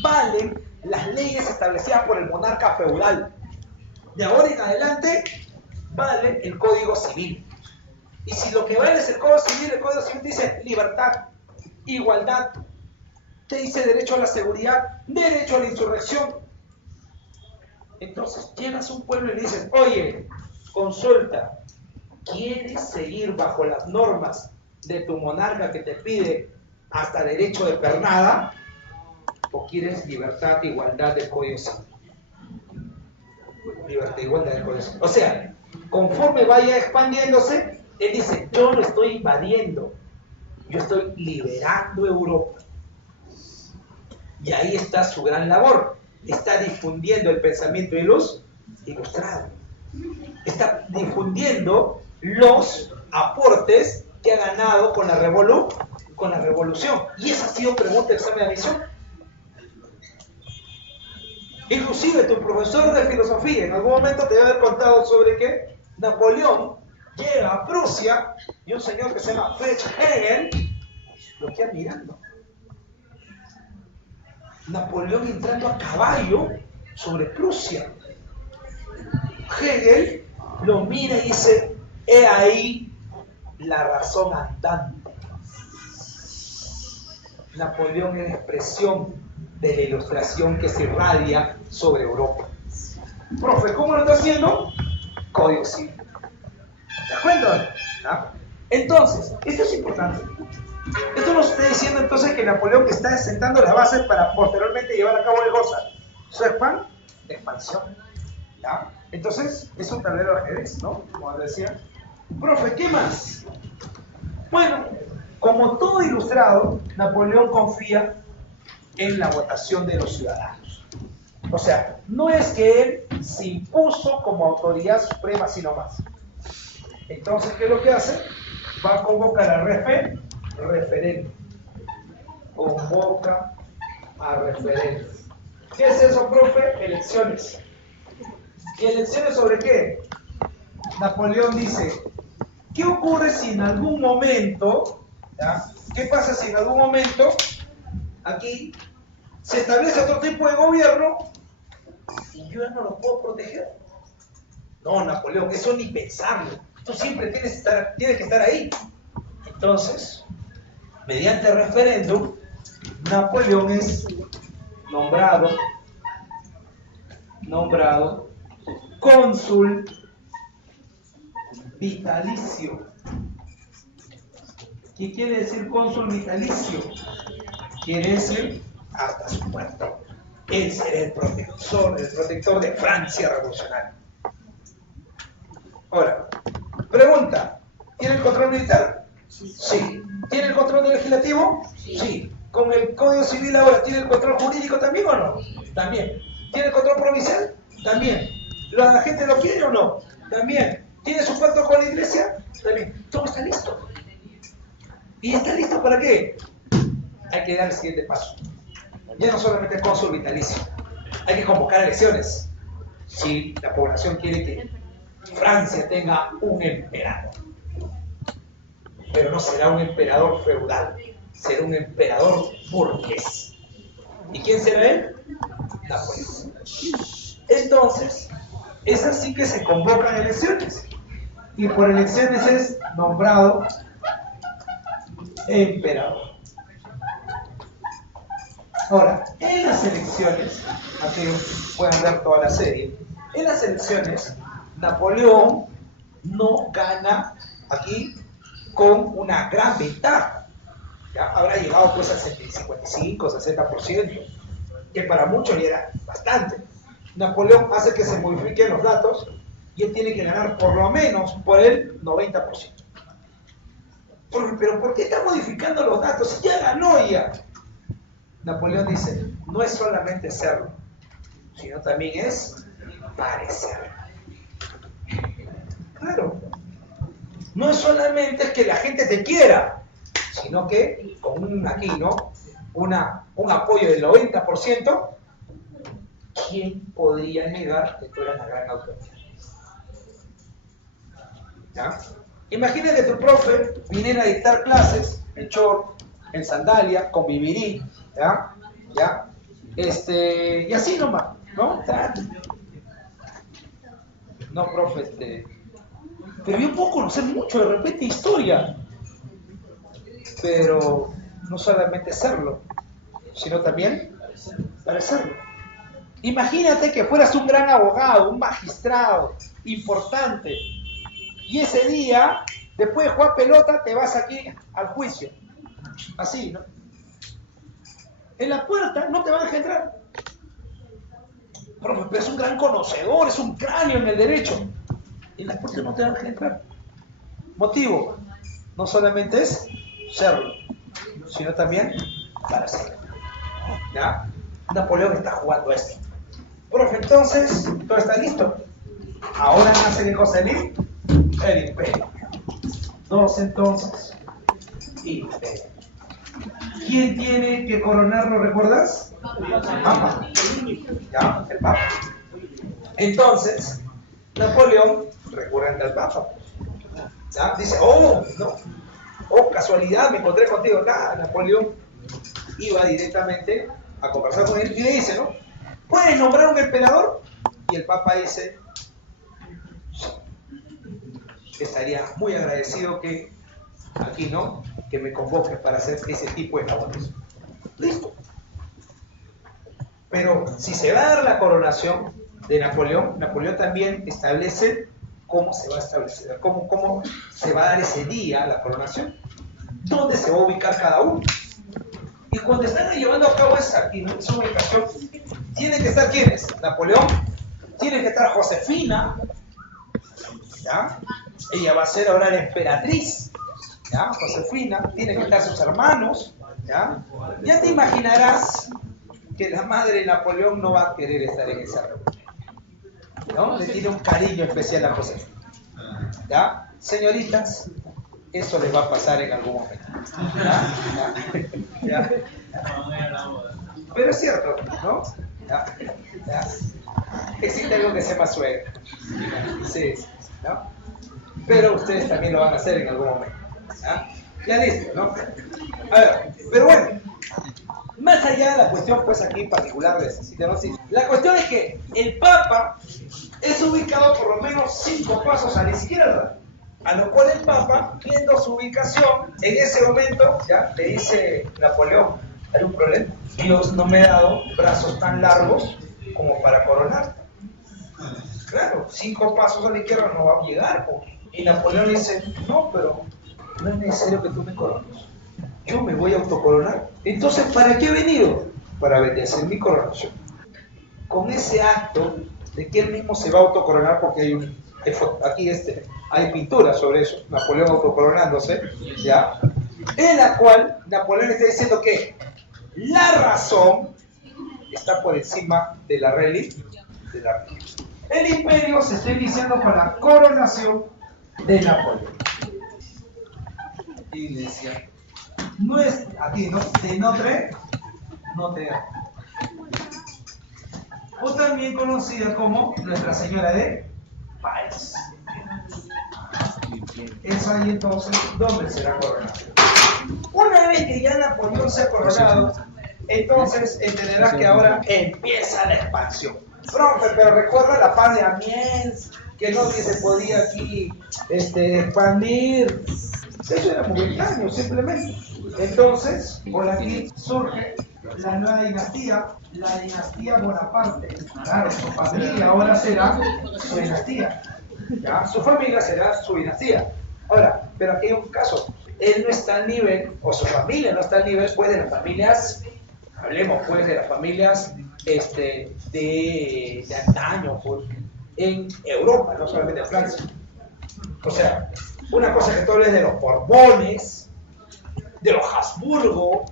valen las leyes establecidas por el monarca feudal. De ahora en adelante, vale el Código Civil. Y si lo que vale es el Código Civil dice libertad, igualdad, te dice derecho a la seguridad, derecho a la insurrección. Entonces llegas a un pueblo y le dices, oye, consulta, ¿quieres seguir bajo las normas de tu monarca que te pide hasta derecho de pernada? ¿O quieres libertad, igualdad del Código Civil? Libertad, igualdad del Código Civil. O sea, conforme vaya expandiéndose, él dice, yo no estoy invadiendo, yo estoy liberando Europa. Y ahí está su gran labor. Está difundiendo el pensamiento ilustrado. Está difundiendo los aportes que ha ganado con la revolución. Y esa ha sido pregunta de examen de admisión. Inclusive tu profesor de filosofía en algún momento te debe haber contado sobre que Napoleón llega a Prusia y un señor que se llama Friedrich Hegel lo queda mirando. Napoleón entrando a caballo sobre Prusia. Hegel lo mira y dice, he ahí la razón andante. Napoleón es la expresión de la ilustración que se irradia sobre Europa. Profe, ¿cómo lo está haciendo? Código Civil. ¿De acuerdo? ¿Ah? Entonces, esto es importante. Esto nos está diciendo entonces que Napoleón está sentando las bases para posteriormente llevar a cabo el Goza. Su expansión. ¿Ya? Entonces, es un tablero de ajedrez, ¿no? Como decía. Profe, ¿qué más? Bueno, como todo ilustrado, Napoleón confía en la votación de los ciudadanos. O sea, no es que él se impuso como autoridad suprema, sino más. Entonces, ¿qué es lo que hace? Va a convocar a referéndum. Convoca a referéndum. ¿Qué es eso, profe? Elecciones. ¿Y elecciones sobre qué? Napoleón dice, ¿qué ocurre si en algún momento, ¿ya? ¿Qué pasa si en algún momento aquí se establece otro tipo de gobierno y yo ya no lo puedo proteger? No, Napoleón, eso ni pensarlo. Tú siempre tienes que estar ahí. Entonces, mediante referéndum, Napoleón es nombrado cónsul vitalicio. ¿Qué quiere decir cónsul vitalicio? Quiere decir hasta su muerte. Él será el protector de Francia revolucionaria. Ahora, pregunta, ¿tiene el control militar? Sí. ¿Tiene el control legislativo? Sí. ¿Con el Código Civil ahora tiene el control jurídico también o no? También. ¿Tiene el control provincial? También. ¿La gente lo quiere o no? También. ¿Tiene su pacto con la iglesia? También. Todo está listo. ¿Y está listo para qué? Hay que dar el siguiente paso. Ya no solamente el cónsul vitalicio. Hay que convocar elecciones. Si la población quiere que Francia tenga un emperador. Pero no será un emperador feudal, será un emperador burgués. ¿Y quién será él? Napoleón. Entonces, es así que se convocan elecciones. Y por elecciones es nombrado emperador. Ahora, en las elecciones, aquí pueden ver toda la serie, en las elecciones, Napoleón no gana aquí con una gran ventaja. ¿Ya? Habrá llegado pues al 55, 60%, que para muchos ya era bastante. Napoleón hace que se modifiquen los datos y él tiene que ganar por lo menos por el 90%. Pero ¿por qué está modificando los datos? Si ya ganó ya. Napoleón dice, no es solamente serlo, sino también es parecerlo. Claro, no es solamente que la gente te quiera, sino que con un apoyo del 90%, ¿quién podría negar que tú eras la gran autoridad? ¿Ya? Imagina que tu profe viniera a dictar clases en short, en sandalia, con bibirí, ¿ya? ¿Ya? Y así nomás, ¿no? No, profe, pero yo puedo conocer mucho, de repente, historia. Pero no solamente serlo, sino también parecerlo. Imagínate que fueras un gran abogado, un magistrado importante, y ese día, después de jugar pelota, te vas aquí al juicio. Así, ¿no? En la puerta no te van a dejar entrar. Pero es un gran conocedor, es un cráneo en el derecho. En la puerta no te van a dejar entrar. Motivo, no solamente es serlo, sino también para serlo. ¿Ya? Napoleón está jugando esto. Profe, entonces, todo está listo. Ahora nace ¿qué cosa el imperio. Dos entonces, imperio. ¿Quién tiene que coronarlo, recuerdas? El Papa. ¿Ya? El Papa. Entonces, Napoleón recurre al Papa. ¿Ya? Dice, oh, no. Oh, casualidad, me encontré contigo acá. Napoleón iba directamente a conversar con él y le dice, ¿no? ¿Puedes nombrar un emperador? Y el Papa dice, estaría muy agradecido que aquí, ¿no? Que me convoques para hacer ese tipo de labores. Listo. Pero si se va a dar la coronación de Napoleón, Napoleón también establece cómo se va a establecer, cómo se va a dar ese día la coronación, dónde se va a ubicar cada uno. Y cuando están llevando a cabo esa ubicación, tienen que estar ¿quiénes? Napoleón, tiene que estar Josefina, ¿ya? Ella va a ser ahora la emperatriz, ¿ya? Josefina, tiene que estar sus hermanos, ¿ya? Ya te imaginarás que la madre de Napoleón no va a querer estar en esa reunión, ¿no? Le tiene un cariño especial a Josefina, ¿ya? Señoritas, eso les va a pasar en algún momento, ¿ya? ¿Ya? Pero es cierto, ¿no? ¿Ya? ¿Ya? Existe algo que se llama suegra, sí, ¿no? Pero ustedes también lo van a hacer en algún momento, ¿ya? Ya listo, ¿no? A ver, pero bueno, más allá de la cuestión, pues aquí en particular de ese, ¿no? Sí. La cuestión es que el Papa es ubicado por lo menos 5 pasos a la izquierda, a lo cual el Papa, viendo su ubicación, en ese momento, ya le dice Napoleón, hay un problema, Dios no me ha dado brazos tan largos como para coronar. Claro, 5 pasos a la izquierda no va a llegar, pues. Y Napoleón le dice, no, pero no es necesario que tú me corones. Yo me voy a autocoronar. Entonces, ¿para qué he venido? Para bendecir mi coronación. Con ese acto de que él mismo se va a autocoronar, porque aquí hay pintura sobre eso, Napoleón autocoronándose, ¿ya? En la cual Napoleón está diciendo que la razón está por encima de la religión. El imperio se está iniciando con la coronación de Napoleón. Iglesia. No es aquí, ¿no? De Notre Dame. O también conocida como Nuestra Señora de París. Es ahí entonces donde será coronado. Una vez que ya Napoleón se ha coronado, entonces entenderás que ahora empieza la expansión. Profe, pero recuerda la paz de Amiens, que no se podía aquí expandir. Eso era momentáneo, simplemente. Entonces, por aquí surge la nueva dinastía, la dinastía Bonaparte. Claro, su familia ahora será su dinastía. ¿Ya? Su familia será su dinastía. Ahora, pero aquí hay un caso. Él no está al nivel, o su familia no está al nivel, pues, de las familias, hablemos pues de las familias de antaño, pues, en Europa, no solamente en Francia. O sea, una cosa que tú hables de los Borbones, de los Habsburgo,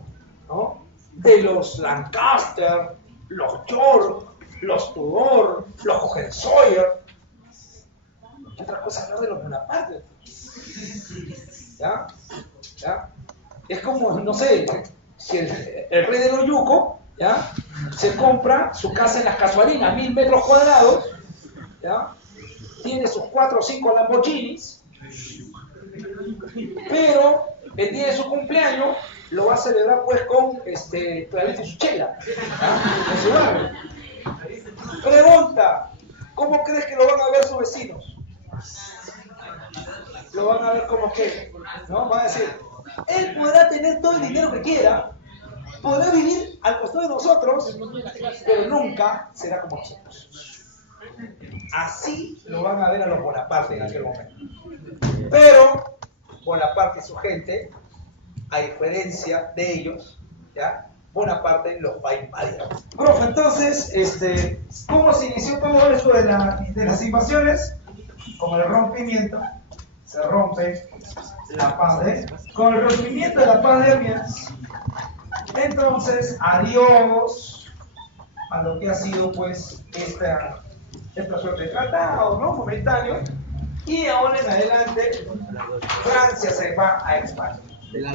¿no? De los Lancaster, los York, los Tudor, los Hohenzollern. ¿Qué otra cosa hablar de los Bonaparte? ¿Ya? ¿Ya? Es como, no sé, si el rey de los Yucos, ¿ya? Se compra su casa en las Casuarinas, 1000 metros cuadrados, ¿ya? Tiene sus 4 o 5 Lamborghinis, pero el día de su cumpleaños lo va a celebrar pues con probablemente su chela, ¿ya? En su barrio. Pregunta, ¿cómo crees que lo van a ver sus vecinos? Lo van a ver como que, ¿no? Van a decir, él podrá tener todo el dinero que quiera, podrá vivir al costado de nosotros, pero nunca será como nosotros. Así lo van a ver a los Bonaparte en aquel momento. Pero Bonaparte y su gente, a diferencia de ellos, ¿ya? Bonaparte los va a invadir. Profe, entonces, ¿cómo se inició todo eso de las invasiones? Con el rompimiento, se rompe la paz con el rompimiento de la paz de Amiens. Entonces, adiós a lo que ha sido pues esta suerte de tratado, ¿no? Momentáneo. Y ahora en adelante, Francia se va a expandir.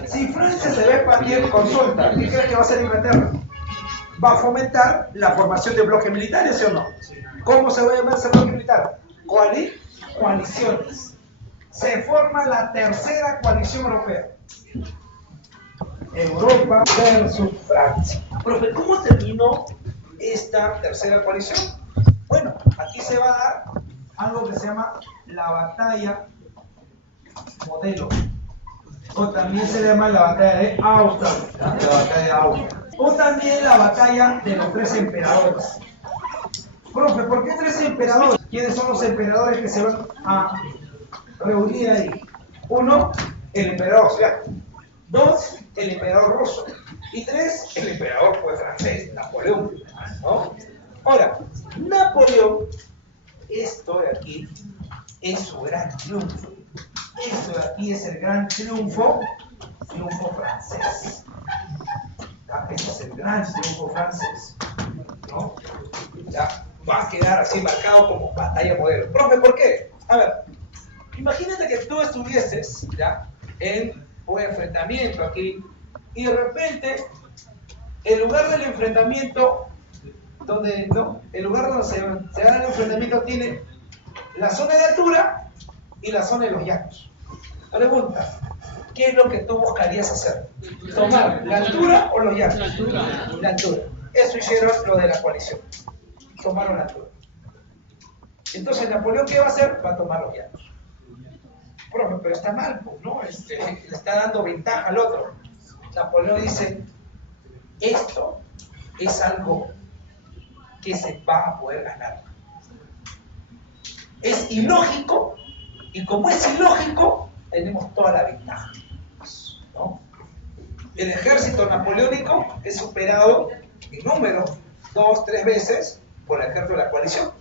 Si Francia se va a expandir, consulta, ¿qué crees que va a hacer Inglaterra? Va a fomentar la formación de bloques militares, ¿sí o no? ¿Cómo se va a llamar ese bloque militar? Coaliciones. Se forma la tercera coalición europea. Europa versus Francia. Profe, ¿cómo terminó esta tercera coalición? Bueno, aquí se va a dar algo que se llama la batalla modelo, o también se llama la batalla de Austerlitz, la batalla de Austerlitz, o también la batalla de los 3 emperadores. Profe, ¿por qué 3 emperadores? ¿Quiénes son los emperadores que se van a reunir ahí? 1, el emperador austriaco. 2, el emperador ruso. Y 3, el emperador pues, francés, Napoleón, ¿no? Ahora, Napoleón, esto de aquí es su gran triunfo. Esto de aquí es el gran triunfo francés. Este es el gran triunfo francés, ¿no? Ya va a quedar así marcado como batalla modelo. Profe, ¿por qué? A ver, imagínate que tú estuvieses ya en un enfrentamiento aquí y de repente el lugar del enfrentamiento el lugar donde se da el enfrentamiento tiene la zona de altura y la zona de los llanos. Pregunta, ¿qué es lo que tú buscarías hacer? ¿Tomar la altura o los llanos? La altura. Eso hicieron lo de la coalición. Tomaron la altura. Entonces, ¿Napoleón qué va a hacer? Va a tomar los llanos. Profe, pero está mal, ¿no? Le está dando ventaja al otro. Napoleón dice, esto es algo que se va a poder ganar. Es ilógico, y como es ilógico, tenemos toda la ventaja, ¿no? El ejército napoleónico es superado en número 2, 3 veces por el ejército de la coalición.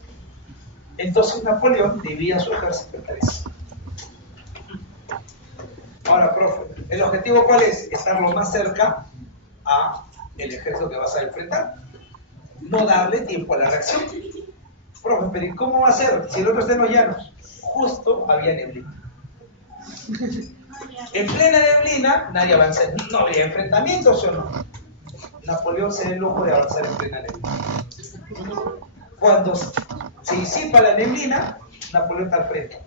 Entonces Napoleón divide su ejército en 3. Ahora, profe, ¿el objetivo cuál es? Estar lo más cerca a el ejército que vas a enfrentar. No darle tiempo a la reacción. Profe, pero ¿y cómo va a ser si el otro está en los llanos? Justo había neblina. En plena neblina, nadie avanza. No habría enfrentamientos, ¿o no? Napoleón se da el lujo de avanzar en plena neblina. Cuando se disipa la neblina, Napoleón está al frente.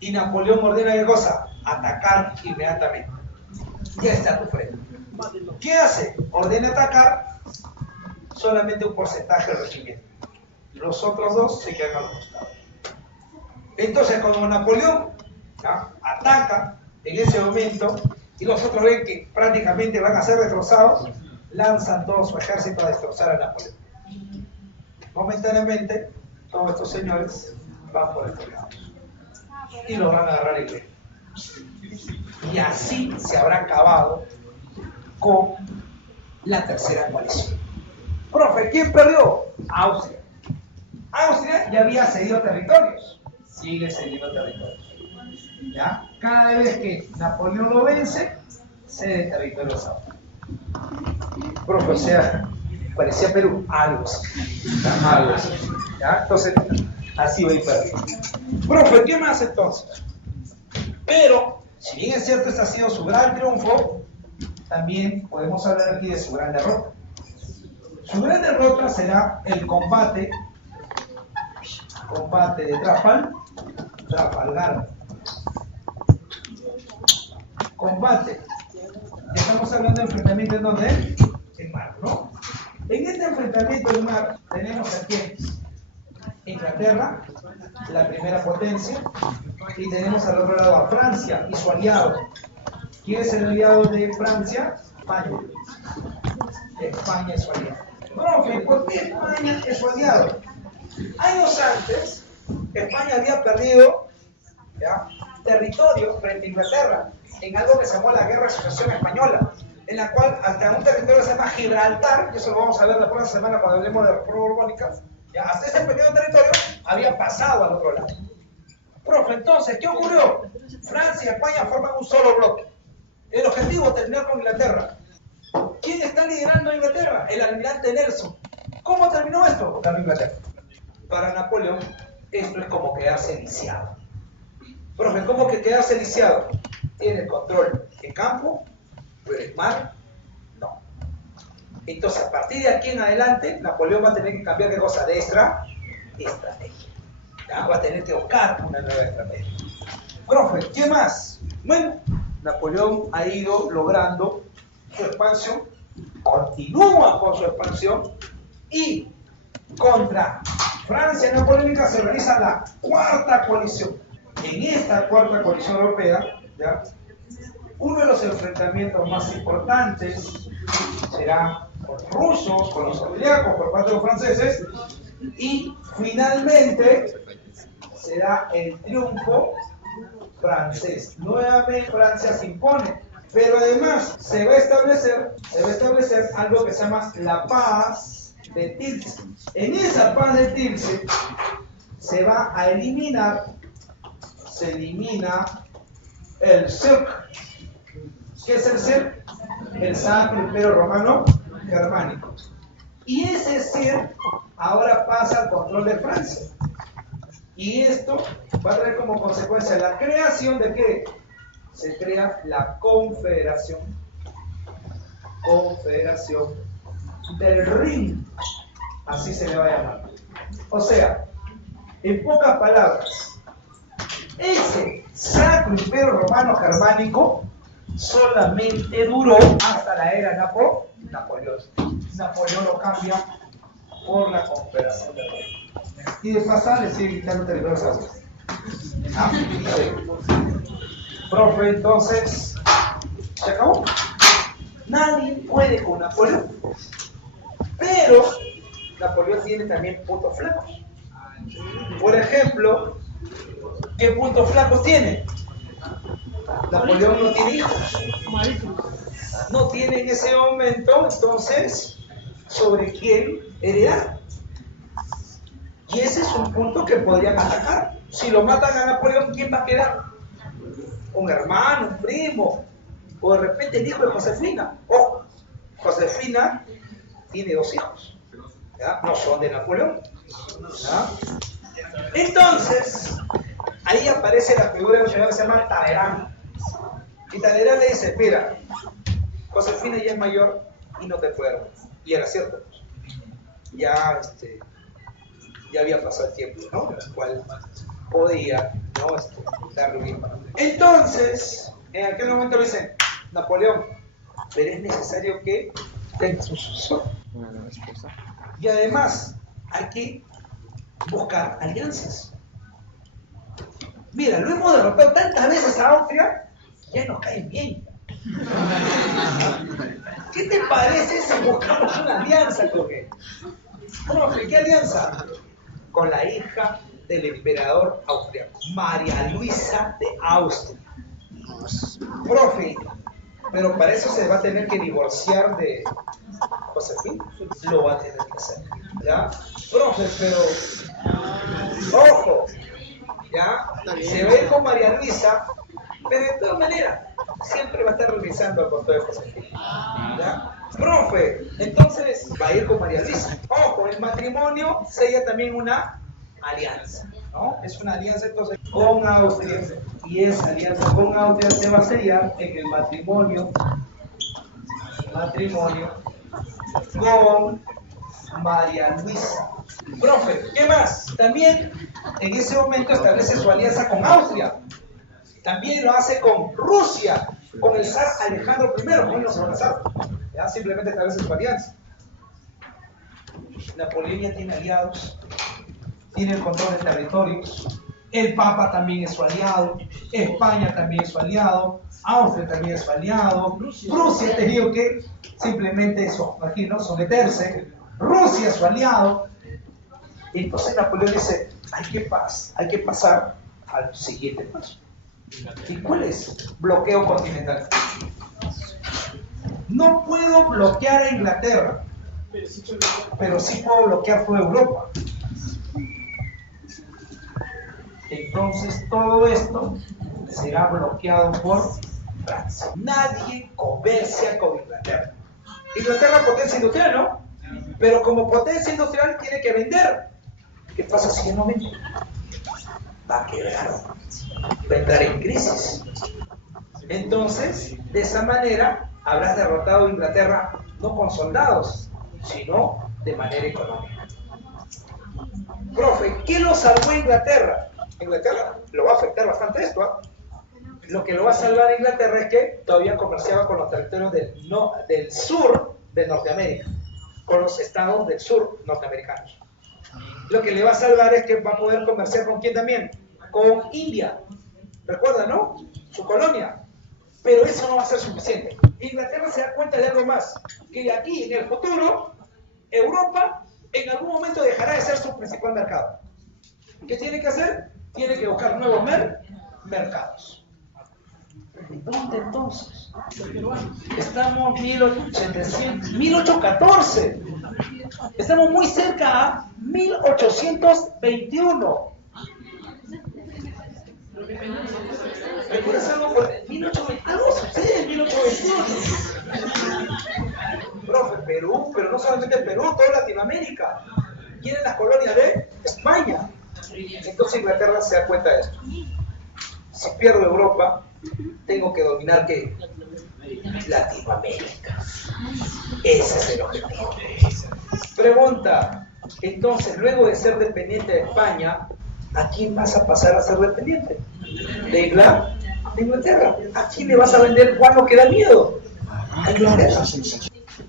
Y Napoleón ordena qué cosa? Atacar inmediatamente. ya está a tu frente. ¿Qué hace? Ordena atacar solamente un porcentaje del regimiento. Los otros dos se quedan a los costados. Entonces, cuando Napoleón ataca en ese momento y los otros ven que prácticamente van a ser destrozados, lanzan todo su ejército a destrozar a Napoleón. Momentáneamente, todos estos señores van por este lado y los van a agarrar y ver. Y así se habrá acabado con la tercera coalición. Profe, ¿quién perdió? Austria. Austria ya había cedido territorios, sigue cediendo territorios. ¿Ya? Cada vez que Napoleón lo vence, cede territorios a Austria. Profe, o sea, parecía Perú, algo así. Algo así. ¿Ya? Entonces, así va a ir perdiendo. Profe, ¿qué más entonces? Pero, si bien es cierto, este ha sido su gran triunfo, también podemos hablar aquí de su gran derrota. Su gran derrota será el combate de Trafalgar. Combate. Estamos hablando de enfrentamiento en donde? En mar, ¿no? En este enfrentamiento en mar tenemos aquí Inglaterra, la primera potencia, y tenemos al otro lado a Francia y su aliado. ¿Quién es el aliado de Francia? España. España es su aliado. Profe, ¿por qué España es su aliado? Años antes, España había perdido territorio frente a Inglaterra en algo que se llamó la Guerra de Sucesión Española, en la cual hasta un territorio que se llama Gibraltar, y eso lo vamos a ver la próxima semana cuando hablemos de las reformas borbónicas, hasta ese pequeño territorio había pasado al otro lado. Profe, entonces, ¿qué ocurrió? Francia y España forman un solo bloque. El objetivo es terminar con Inglaterra. ¿Quién está liderando a Inglaterra? El almirante Nelson. ¿Cómo terminó esto? Ganó Inglaterra. Para Napoleón, esto es como quedarse lisiado. Profe, ¿cómo que quedarse lisiado? Tiene el control en campo, pero en mar, no. Entonces, a partir de aquí en adelante, Napoleón va a tener que cambiar de cosa de estrategia. Va a tener que buscar una nueva estrategia. Profe, ¿qué más? Bueno, Napoleón ha ido logrando su expansión, continúa con su expansión y contra Francia napoleónica se realiza la cuarta coalición. En esta cuarta coalición europea, uno de los enfrentamientos más importantes será con los rusos, con los austriacos por parte de los franceses, y finalmente será el triunfo francés. Nuevamente Francia se impone, pero además se va a establecer algo que se llama la paz de Tilsit. En esa paz de Tilsit se va a eliminar, se elimina el Cirque. ¿Qué es el Cirque? El Sacro Imperio Romano Germánico. Y ese Cirque ahora pasa al control de Francia. Y esto va a traer como consecuencia la creación de ¿qué? Se crea la Confederación del Rin, así se le va a llamar. O sea, en pocas palabras, ese Sacro Imperio Romano Germánico solamente duró hasta la era Napoleón. Napoleón lo cambia por la Confederación del Rin. Y de pasar le sigue quitando territorios a Austria. Profe, entonces, ¿se acabó? Nadie puede con Napoleón. Pero Napoleón tiene también puntos flacos. Por ejemplo, ¿qué puntos flacos tiene? Napoleón no tiene hijos. No tiene en ese momento, entonces, sobre quién heredar. Y ese es un punto que podrían atacar. Si lo matan a Napoleón, ¿quién va a quedar? Un hermano, un primo, o de repente el hijo de Josefina. Ojo, Josefina tiene 2 hijos, no son de Napoleón. Entonces, ahí aparece la figura de un señor que se llama Talleyrand. Y Talleyrand le dice, mira, Josefina ya es mayor y no te puedo. Y era cierto, ya había pasado el tiempo, ¿no? En el cual podía, ¿no? darle un hijo. Entonces, en aquel momento le dicen, Napoleón, pero es necesario que tenga su sucesor. Y además, hay que buscar alianzas. Mira, lo hemos derrotado tantas veces a Austria, ya nos cae bien. ¿Qué te parece si buscamos una alianza con él? Profe, ¿qué alianza? Con la hija del emperador austriaco, María Luisa de Austria. Profe, pero para eso se va a tener que divorciar de Josefina. Lo va a tener que hacer. ¿Ya? Profe, pero ojo, ¿ya? Se va a ir con María Luisa, pero de todas maneras siempre va a estar revisando el control de Josefina. ¿Ya? Profe, entonces va a ir con María Luisa. Ojo, el matrimonio sella también una alianza, ¿no? Es una alianza entonces con Austria, y esa alianza con Austria se va a sellar en el matrimonio con María Luisa. Profe, ¿qué más? También en ese momento establece su alianza con Austria. También lo hace con Rusia, con el zar Alejandro I, con él no se va a casar. ¿Ya? Simplemente establece su alianza. Napoleón ya tiene aliados, tiene el control de territorios, el Papa también es su aliado, España también es su aliado, Austria también es su aliado, Prusia ha tenido que simplemente eso, aquí, ¿no? Someterse, Rusia es su aliado. Y entonces Napoleón dice, hay que pasar al siguiente paso. ¿Y cuál es? Bloqueo continental. No puedo bloquear a Inglaterra, pero sí puedo bloquear toda Europa. Entonces todo esto será bloqueado por Francia. Nadie comercia con Inglaterra. Inglaterra es potencia industrial, ¿no? Pero como potencia industrial tiene que vender. ¿Qué pasa si no vende? Va a quebrar, va a entrar en crisis. Entonces, de esa manera, habrás derrotado a Inglaterra no con soldados, sino de manera económica. Profe, ¿qué lo salvó a Inglaterra? Inglaterra lo va a afectar bastante esto, ¿eh? Lo que lo va a salvar a Inglaterra es que todavía comerciaba con los territorios del sur de Norteamérica, con los estados del sur norteamericanos. Lo que le va a salvar es que va a poder comerciar con quién también, con India. ¿Recuerda, no? Su colonia. Pero eso no va a ser suficiente. Inglaterra se da cuenta de algo más, que de aquí en el futuro, Europa en algún momento dejará de ser su principal mercado. ¿Qué tiene que hacer? Tiene que buscar nuevos mercados. ¿Dónde entonces? Estamos 1814. Estamos muy cerca a 1821. ¿Recuerdas algo por 1821? Algo sucede en 1821. Profe, Perú, pero no solamente Perú, toda Latinoamérica. Quieren las colonias de España. Entonces Inglaterra se da cuenta de esto. Si pierdo Europa, tengo que dominar ¿qué? Latinoamérica. Ese es el objetivo. Pregunta, entonces, luego de ser dependiente de España, ¿a quién vas a pasar a ser dependiente? ¿De Inglaterra? ¿A quién le vas a vender cuando que da miedo? A Inglaterra.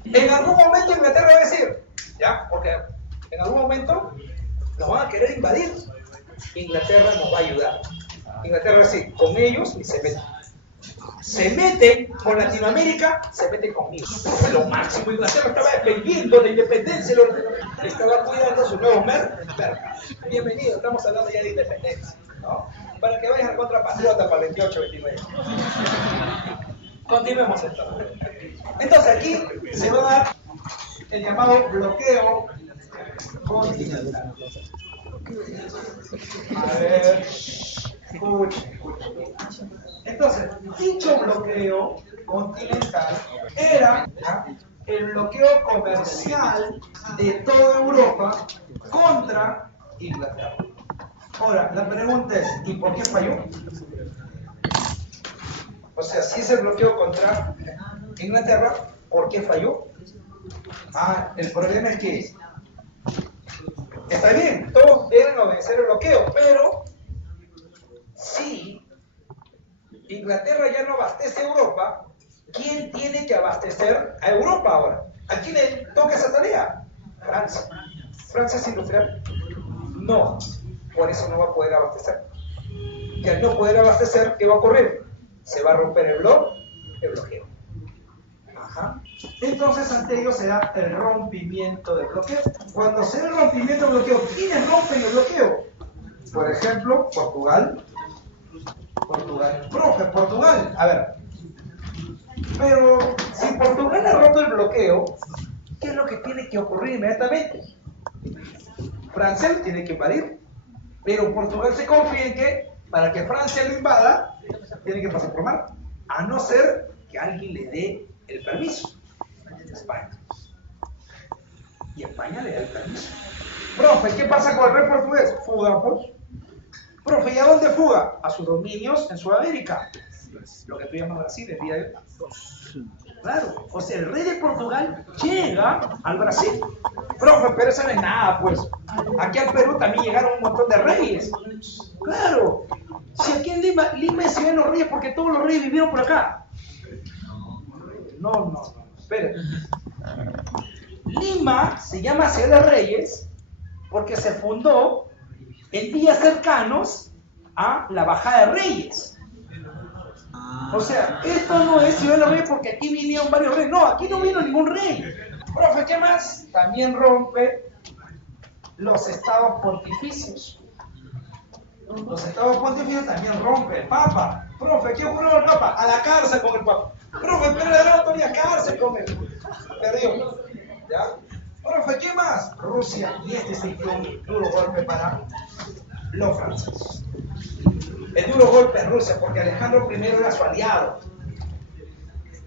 En algún momento Inglaterra va a decir, ¿ya? Porque en algún momento nos van a querer invadir. Inglaterra nos va a ayudar. Inglaterra va a decir, con ellos y se meten. Se meten con Latinoamérica, se meten conmigo. Es lo máximo. Inglaterra estaba defendiendo la independencia, estaba cuidando sus nuevos mercados. Bienvenido, estamos hablando ya de independencia, ¿no? Para que vayas a contrapatriota para el 28-29. Continuemos esto. Entonces aquí se va a dar el llamado bloqueo continental. A ver, escuchen. Entonces, dicho bloqueo continental era el bloqueo comercial de toda Europa contra Inglaterra. Ahora, la pregunta es, ¿y por qué falló? O sea, si es el bloqueo contra Inglaterra, ¿por qué falló? El problema es que está bien, todos deben obedecer el bloqueo, pero si Inglaterra ya no abastece a Europa, ¿quién tiene que abastecer a Europa ahora? ¿A quién le toca esa tarea? Francia. ¿Francia es industrial? No. Por eso no va a poder abastecer. Y al no poder abastecer, ¿qué va a ocurrir? Se va a romper el bloqueo. Ajá. Entonces ante ello se da el rompimiento del bloqueo. Cuando se da el rompimiento del bloqueo, ¿quiénes rompen el bloqueo? Por ejemplo, Portugal. Profe, Portugal. A ver. Pero si Portugal ha roto el bloqueo, ¿qué es lo que tiene que ocurrir inmediatamente? Francia lo tiene que invadir. Pero Portugal se confía en que para que Francia lo invada, tiene que pasar por mar. A no ser que alguien le dé el permiso. España. Y España le da el permiso. Profe, ¿qué pasa con el rey portugués? Fuga, pues. Profe, ¿y a dónde fuga? A sus dominios en Sudamérica. Lo que tú llamas Brasil, el día de hoy. Claro, o sea, el rey de Portugal llega al Brasil. Profe, pero eso no es nada, pues. Aquí al Perú también llegaron un montón de reyes. Claro. Si aquí en Lima es ciudad de los reyes porque todos los reyes vivieron por acá. No, esperen. Lima se llama Ciudad de Reyes porque se fundó en días cercanos a la bajada de Reyes. O sea, esto no es Ciudad de los Reyes porque aquí vinieron varios reyes. No, aquí no vino ningún rey. Profe, ¿qué más? También rompe los estados pontificios. Los estados pontificios también rompe el Papa. Profe, ¿qué ocurrió con el Papa? A la cárcel con el Papa. Profe, pero no tenía cárcel con él. Perdió. ¿Ya? Profe, ¿qué más? Rusia. Y este se dio un duro golpe para los franceses. El duro golpe en Rusia, porque Alejandro I era su aliado.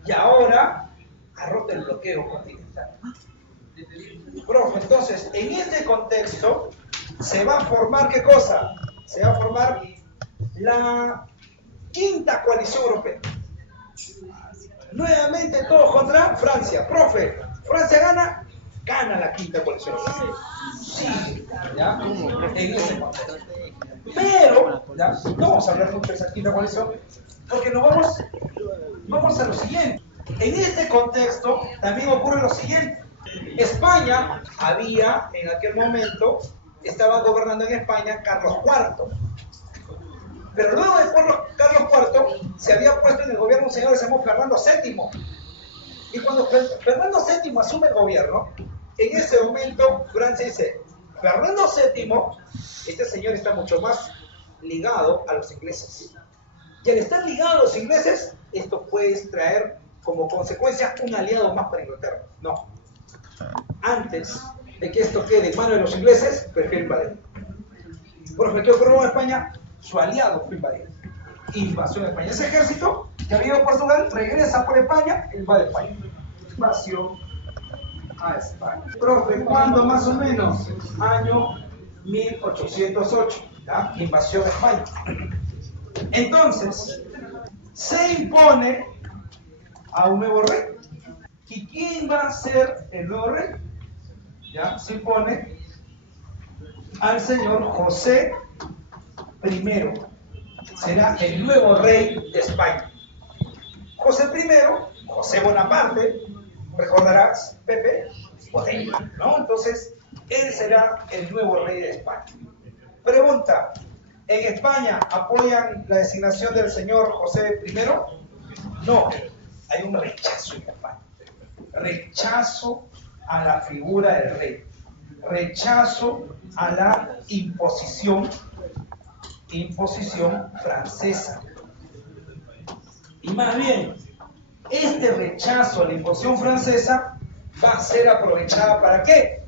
Y ahora ha roto el bloqueo continental. Profe, entonces, en este contexto, se va a formar, ¿qué cosa? Se va a formar la quinta coalición europea. Nuevamente todos contra Francia. Profe, ¿Francia gana la quinta coalición europea? Sí, ¿ya? En ese contexto. Pero, ¿ya? No vamos a hablar mucho de esa quinta coalición, porque nos vamos a lo siguiente. En este contexto también ocurre lo siguiente. España en aquel momento, estaba gobernando en España Carlos IV. Pero luego de Carlos IV se había puesto en el gobierno un señor que se llamó Fernando VII. Y cuando Fernando VII asume el gobierno, en ese momento Francia dice, Fernando VII, este señor está mucho más ligado a los ingleses. Y al estar ligado a los ingleses, esto puede traer como consecuencia un aliado más para Inglaterra. No. Antes de que esto quede en manos de los ingleses, prefiere invadir. Por ejemplo, ¿qué ocurrió en España? Su aliado fue invadir. Invasión de España. Ese ejército que había en Portugal regresa por España e invade España. Invasión a España. Profe, ¿cuándo más o menos? Año 1808. ¿Ya? Invasión a España. Entonces, se impone a un nuevo rey. ¿Y quién va a ser el nuevo rey? ¿Ya? Se impone al señor José I. Será el nuevo rey de España. José I, José Bonaparte, recordarás, Pepe, Botella, ¿no? Entonces, él será el nuevo rey de España. Pregunta, ¿en España apoyan la designación del señor José I? No, hay un rechazo en España. Rechazo a la figura del rey. Rechazo a la imposición francesa. Y más bien, este rechazo a la imposición francesa va a ser aprovechada ¿para qué?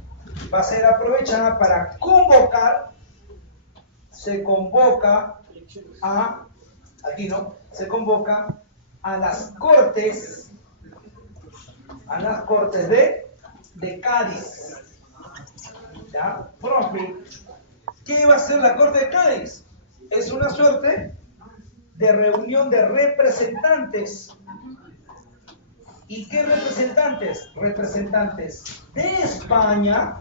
Va a ser aprovechada para convocar, se convoca a las cortes de Cádiz. ¿Ya? Profe, ¿qué va a ser la corte de Cádiz? Es una suerte de reunión de representantes. ¿Y qué representantes? Representantes de España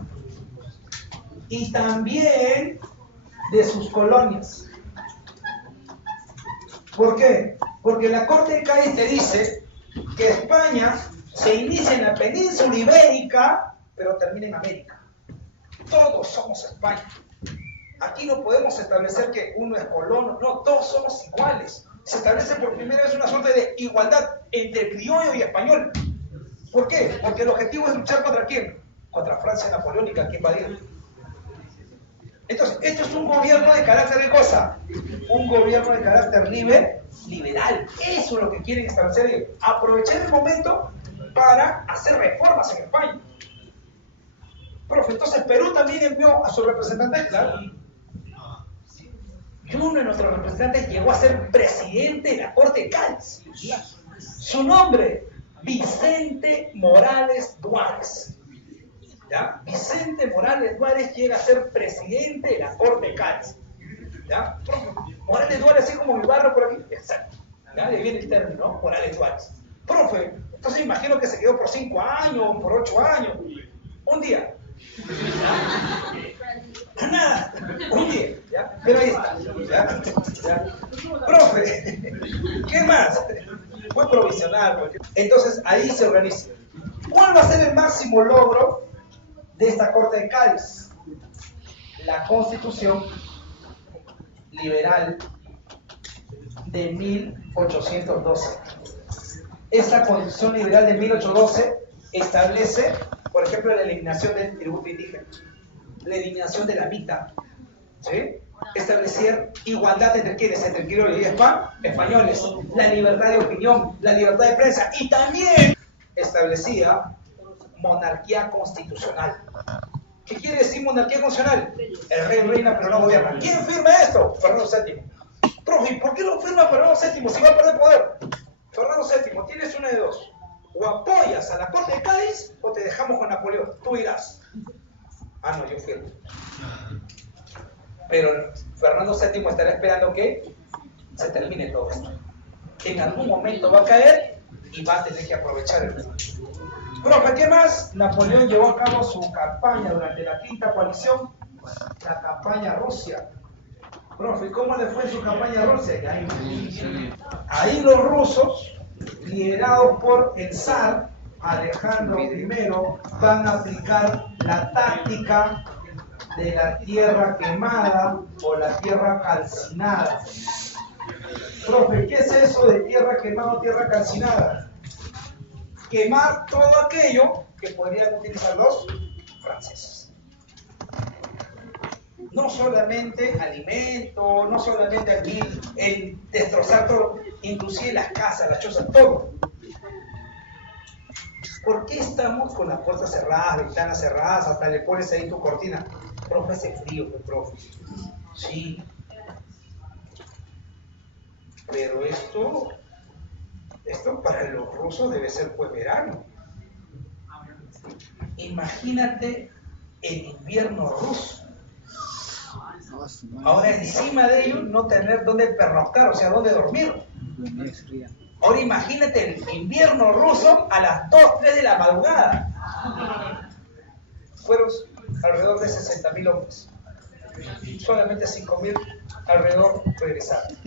y también de sus colonias. ¿Por qué? Porque la Corte de Cádiz te dice que España se inicia en la península ibérica, pero termina en América. Todos somos España. Aquí no podemos establecer que uno es colono, no, todos somos iguales. Se establece por primera vez una suerte de igualdad entre criollo y español. ¿Por qué? Porque el objetivo es luchar ¿contra quién? Contra Francia napoleónica, que invadía. Entonces, esto es un gobierno de carácter de cosa, un gobierno de carácter liberal. Eso es lo que quieren establecer ellos. Aprovechar el momento para hacer reformas en España. Profe, entonces Perú también envió a su representante, claro. Y uno de nuestros representantes llegó a ser presidente de la Corte de Cádiz. Su nombre, Vicente Morales Duárez. ¿Ya? Vicente Morales Duárez llega a ser presidente de la Corte de Cádiz. ¿Ya? Profe, Morales Duárez, así como mi barrio por aquí. Exacto. ¿Ya? Le viene el término, ¿no? Morales Duárez. Profe, entonces imagino que se quedó por 5 años, por 8 años. Un día. ¿Ya? Nada, un día, ¿ya? Pero ahí está, ¿ya? ¿Ya? Profe, ¿qué más? Fue provisional. Entonces ahí se organiza. ¿Cuál va a ser el máximo logro de esta Corte de Cádiz? La Constitución Liberal de 1812. Esta Constitución Liberal de 1812 establece, por ejemplo, la eliminación del tributo indígena, la eliminación de la mitad, ¿sí? Establecer igualdad entre quienes, entre criollos y españoles, la libertad de opinión, la libertad de prensa, y también establecía monarquía constitucional. ¿Qué quiere decir monarquía constitucional? El rey reina pero no gobierna. ¿Quién firma esto? Fernando VII. Profe, ¿por qué lo firma Fernando VII si va a perder poder? Fernando VII, tienes una de dos. O apoyas a la Corte de Cádiz o te dejamos con Napoleón. Tú dirás. Ah, no, yo firmo. Pero Fernando VII estará esperando que se termine todo esto. En algún momento va a caer y va a tener que aprovechar el momento. Profe, ¿qué más? Napoleón llevó a cabo su campaña durante la quinta coalición, la campaña Rusia. Profe, ¿cómo le fue su campaña a Rusia? Ahí los rusos, liderados por el zar Alejandro I, van a aplicar la táctica de la tierra quemada o la tierra calcinada. Profe, ¿qué es eso de tierra quemada o tierra calcinada? Quemar todo aquello que podrían utilizar los franceses. No solamente alimento, no solamente aquí el destrozar todo, inclusive las casas, las chozas, todo. ¿Por qué estamos con las puertas cerradas, ventanas cerradas, hasta le pones ahí tu cortina? Profe, hace frío, profe. Sí. Pero esto para los rusos debe ser pues verano. Imagínate el invierno ruso. Ahora encima de ellos no tener dónde pernoctar, o sea, dónde dormir. Ahora imagínate el invierno ruso a las 2, 3 de la madrugada. Fueron alrededor de 60.000 hombres. Solamente 5.000 alrededor regresaron.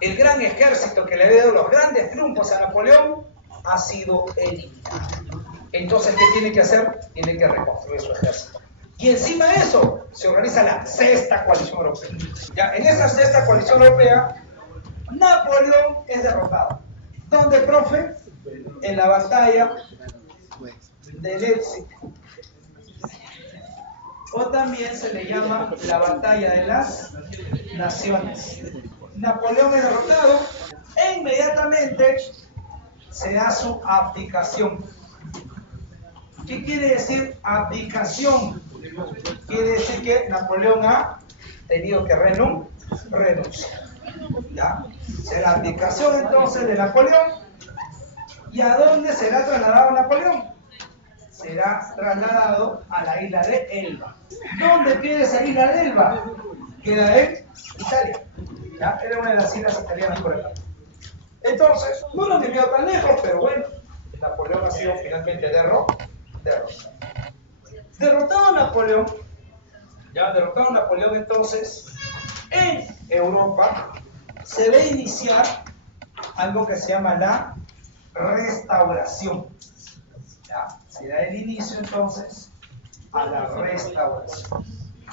El gran ejército que le había dado los grandes triunfos a Napoleón ha sido eliminado. Entonces, ¿qué tiene que hacer? Tiene que reconstruir su ejército. Y encima de eso, se organiza la sexta coalición europea. Ya, en esa sexta coalición europea, Napoleón es derrotado. ¿Dónde, profe? En la batalla de Leipzig. O también se le llama la batalla de las naciones. Napoleón es derrotado e inmediatamente se da su abdicación. ¿Qué quiere decir abdicación? Quiere decir que Napoleón ha tenido que renunciar. ¿Ya? Será abdicación entonces de Napoleón. ¿Y a dónde será trasladado Napoleón? Será trasladado a la isla de Elba. ¿Dónde queda esa isla de Elba? Queda en Italia. ¿Ya? Era una de las islas italianas por acá. Entonces, no lo envió tan lejos, pero bueno, Napoleón ha sido finalmente derrotado. Derrotado Napoleón, entonces, en Europa se ve iniciar algo que se llama la restauración. ¿Ya? Se da el inicio entonces a la restauración.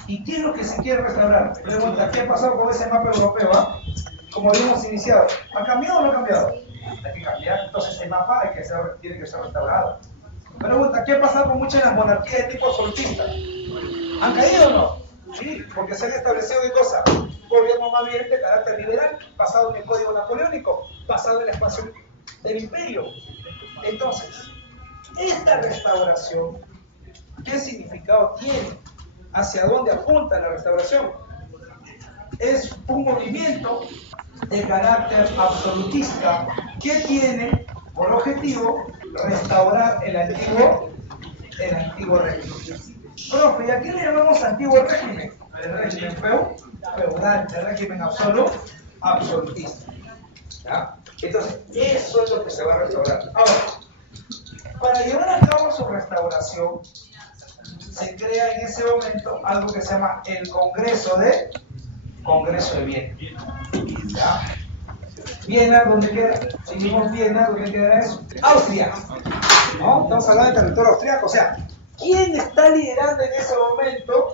¿Y qué es lo que se quiere restaurar? Pregunta, ¿qué ha pasado con ese mapa europeo? Como habíamos iniciado, ¿ha cambiado o no ha cambiado? Hay que cambiar, entonces ese mapa tiene que ser restaurado. Pregunta, ¿qué ha pasado con muchas de las monarquías de tipo absolutista? ¿Han caído o no? Sí, porque se han establecido ¿qué cosa? Un gobierno más bien de carácter liberal, basado en el código napoleónico, basado en la expansión del imperio. Entonces, esta restauración, ¿qué significado tiene? ¿Hacia dónde apunta la restauración? Es un movimiento de carácter absolutista que tiene por objetivo restaurar el antiguo régimen. Profe, ¿y a qué le llamamos antiguo régimen? El régimen feudal, el régimen absolutista. ¿Ya? Entonces, eso es lo que se va a restaurar. Ahora, para llevar a cabo su restauración, se crea en ese momento algo que se llama el Congreso de Viena. ¿Ya? Viena, ¿dónde queda? Seguimos Viena, ¿dónde queda eso? Austria. ¿No? Estamos hablando del territorio austríaco. O sea, ¿quién está liderando en ese momento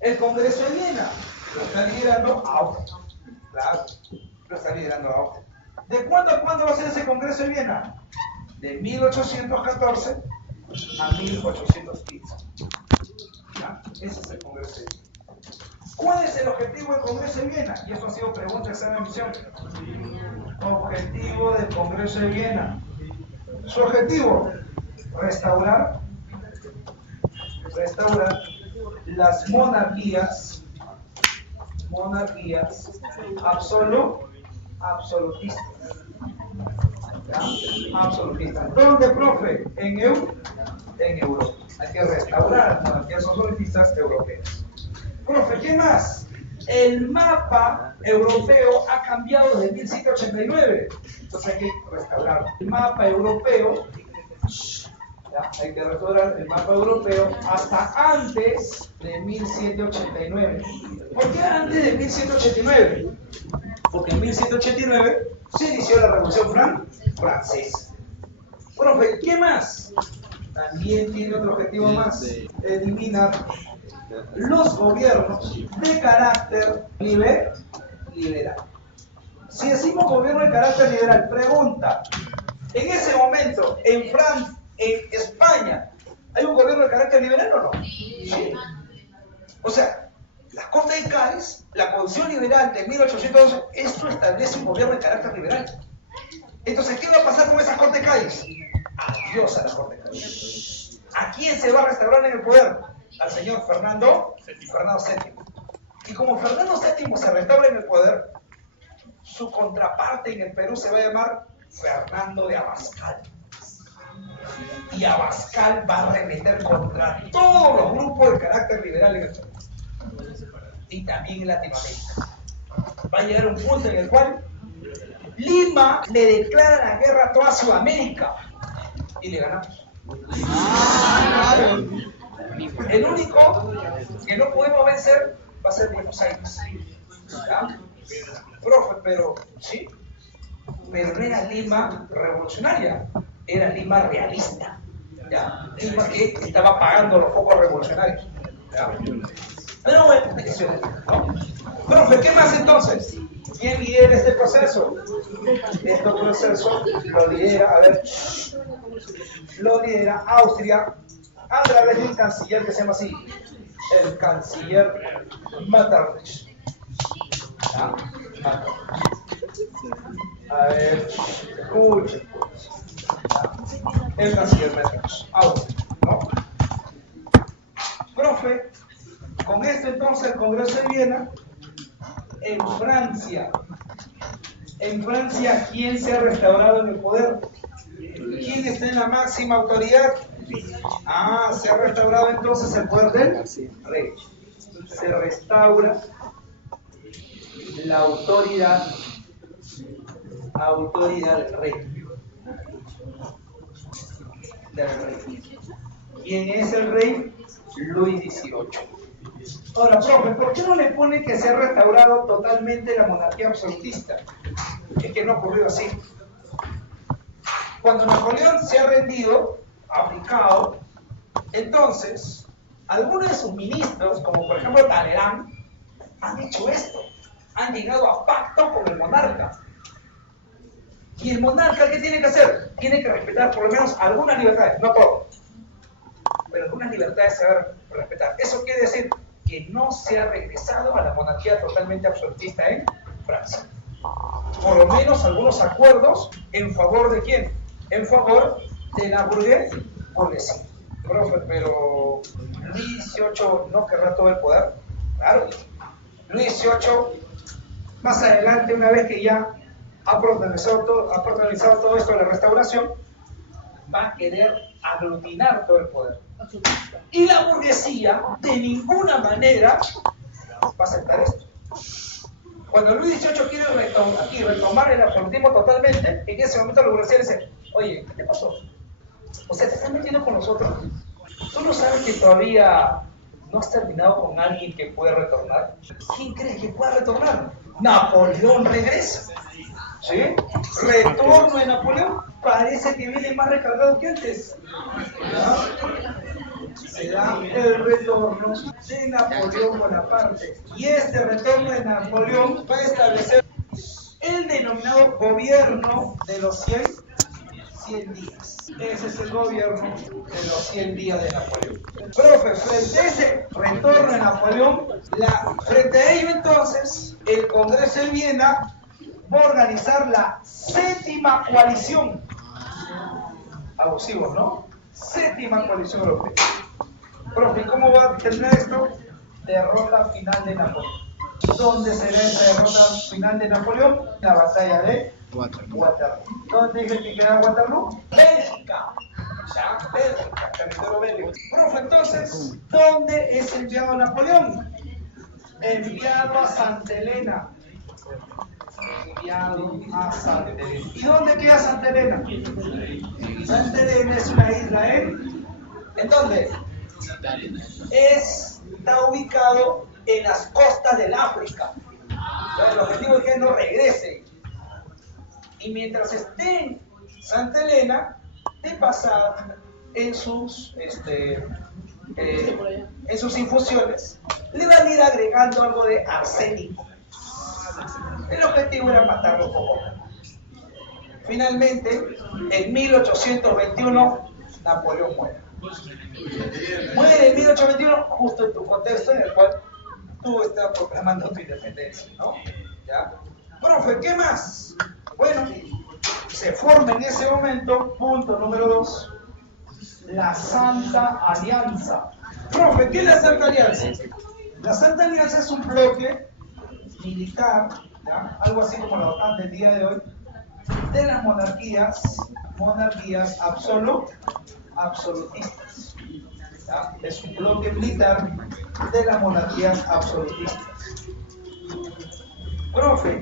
el Congreso de Viena? Lo está liderando Austria. Claro, lo está liderando Austria. ¿De cuándo a cuándo va a ser ese Congreso de Viena? De 1814 a 1815. ¿Ya? Ese es el Congreso de Viena. ¿Cuál es el objetivo del Congreso de Viena? Y esto ha sido pregunta, examen, misión. Objetivo del Congreso de Viena. Su objetivo, restaurar las monarquías absolutistas. ¿Ya? Absolutistas. ¿Dónde, profe? En Europa. Hay que restaurar las monarquías absolutistas europeas. Profe, ¿qué más? El mapa europeo ha cambiado desde 1789. Entonces hay que restaurar el mapa europeo. ¿Ya? Hay que restaurar el mapa europeo hasta antes de 1789. ¿Por qué antes de 1789? Porque en 1789 se inició la Revolución Francesa. Profe, ¿qué más? También tiene otro objetivo más: eliminar los gobiernos de carácter liberal. Si decimos gobierno de carácter liberal, pregunta, en ese momento, en Francia, en España, ¿hay un gobierno de carácter liberal o no? Sí. O sea, las Cortes de Cádiz, la Constitución Liberal de 1812, esto establece un gobierno de carácter liberal. Entonces, ¿qué va a pasar con esas Cortes de Cádiz? Adiós a la Corte de Cádiz. ¿A quién se va a restaurar en el poder? Al señor Fernando VII. Y como Fernando VII se restaura en el poder, su contraparte en el Perú se va a llamar Fernando de Abascal. Y Abascal va a arremeter contra todos los grupos de carácter liberal en el Perú. Y también en Latinoamérica. Va a llegar un punto en el cual Lima le declara la guerra a toda Sudamérica. Y le ganamos. El único que no podemos vencer va a ser Buenos Aires. ¿Ya? Profe, pero sí, pero no era Lima revolucionaria, era Lima realista. ¿Ya? Lima que estaba apagando los focos revolucionarios. ¿Ya? Pero bueno, eso es, ¿no? Profe, ¿qué más entonces? ¿Quién lidera este proceso? Este proceso lo lidera Austria a través de un canciller que se llama así, el canciller Metternich. ¿Ya? A ver, escuchen. El canciller Metternich, Austria, ¿no? Profe, con esto entonces el Congreso de Viena, en Francia, ¿quién se ha restaurado en el poder? ¿Quién está en la máxima autoridad? Se ha restaurado entonces el poder del rey. Se restaura la autoridad del rey. ¿Quién es el rey? Luis XVIII. Ahora, profe, ¿por qué no le pone que se ha restaurado totalmente la monarquía absolutista? Es que no ocurrió así. Cuando Napoleón se ha rendido, abdicado, entonces, algunos de sus ministros, como por ejemplo Talleyrand, han hecho esto. Han llegado a pacto con el monarca. Y el monarca, ¿qué tiene que hacer? Tiene que respetar por lo menos algunas libertades, no todo, pero algunas libertades se deben respetar. Eso quiere decir que no se ha regresado a la monarquía totalmente absolutista en Francia. Por lo menos algunos acuerdos en favor de quién? En favor de la burguesía. Profe, pero Luis XVIII no querrá todo el poder. Claro, Luis XVIII, más adelante, una vez que ya ha protagonizado todo esto de la restauración, va a querer aglutinar todo el poder. Y la burguesía de ninguna manera va a aceptar esto. Cuando Luis XVIII quiere retomar el absolutismo totalmente, en ese momento la burguesía dice: oye, ¿qué te pasó? O sea, te estás metiendo con nosotros. ¿Tú no sabes que todavía no has terminado con alguien que puede retornar? ¿Quién crees que pueda retornar? Napoleón regresa. ¿Sí? Retorno de Napoleón. Parece que viene más recargado que antes. Se da el retorno de Napoleón Bonaparte. Y este retorno de Napoleón va a establecer el denominado gobierno de los 100 días. Ese es el gobierno de los 100 días de Napoleón. Profe, frente a ese retorno de Napoleón, frente a ello entonces, el Congreso de Viena va a organizar la séptima coalición. Abusivos, ¿no? Séptima coalición europea. Profe, ¿cómo va a terminar esto? Derrota final de Napoleón. ¿Dónde será esa derrota final de Napoleón? La batalla de Waterloo. ¿Dónde dice que queda Waterloo? Bélgica. Ya, Bélgica, territorio bélico. Profe, entonces, ¿dónde es enviado Napoleón? Enviado a Santa Elena. Enviado a Santa Elena. ¿Y dónde queda Santa Elena? Santa Elena es una isla ¿en dónde? Está ubicado en las costas del África. Entonces, el objetivo es que no regrese. Y mientras esté en Santa Elena, de pasada, en sus infusiones, le van a ir agregando algo de arsénico. El objetivo era matarlo poco. Finalmente, en 1821, Napoleón muere. Muere en 1821, justo en tu contexto en el cual tú estás proclamando tu independencia, ¿no? ¿Ya? Profe, ¿qué más? Bueno, se forma en ese momento, punto número 2, la Santa Alianza. Profe, ¿qué es la Santa Alianza? La Santa Alianza es un bloque militar, ¿ya? Algo así como la OTAN del día de hoy, de las monarquías absolutistas. ¿Ya? Es un bloque militar de las monarquías absolutistas. Profe,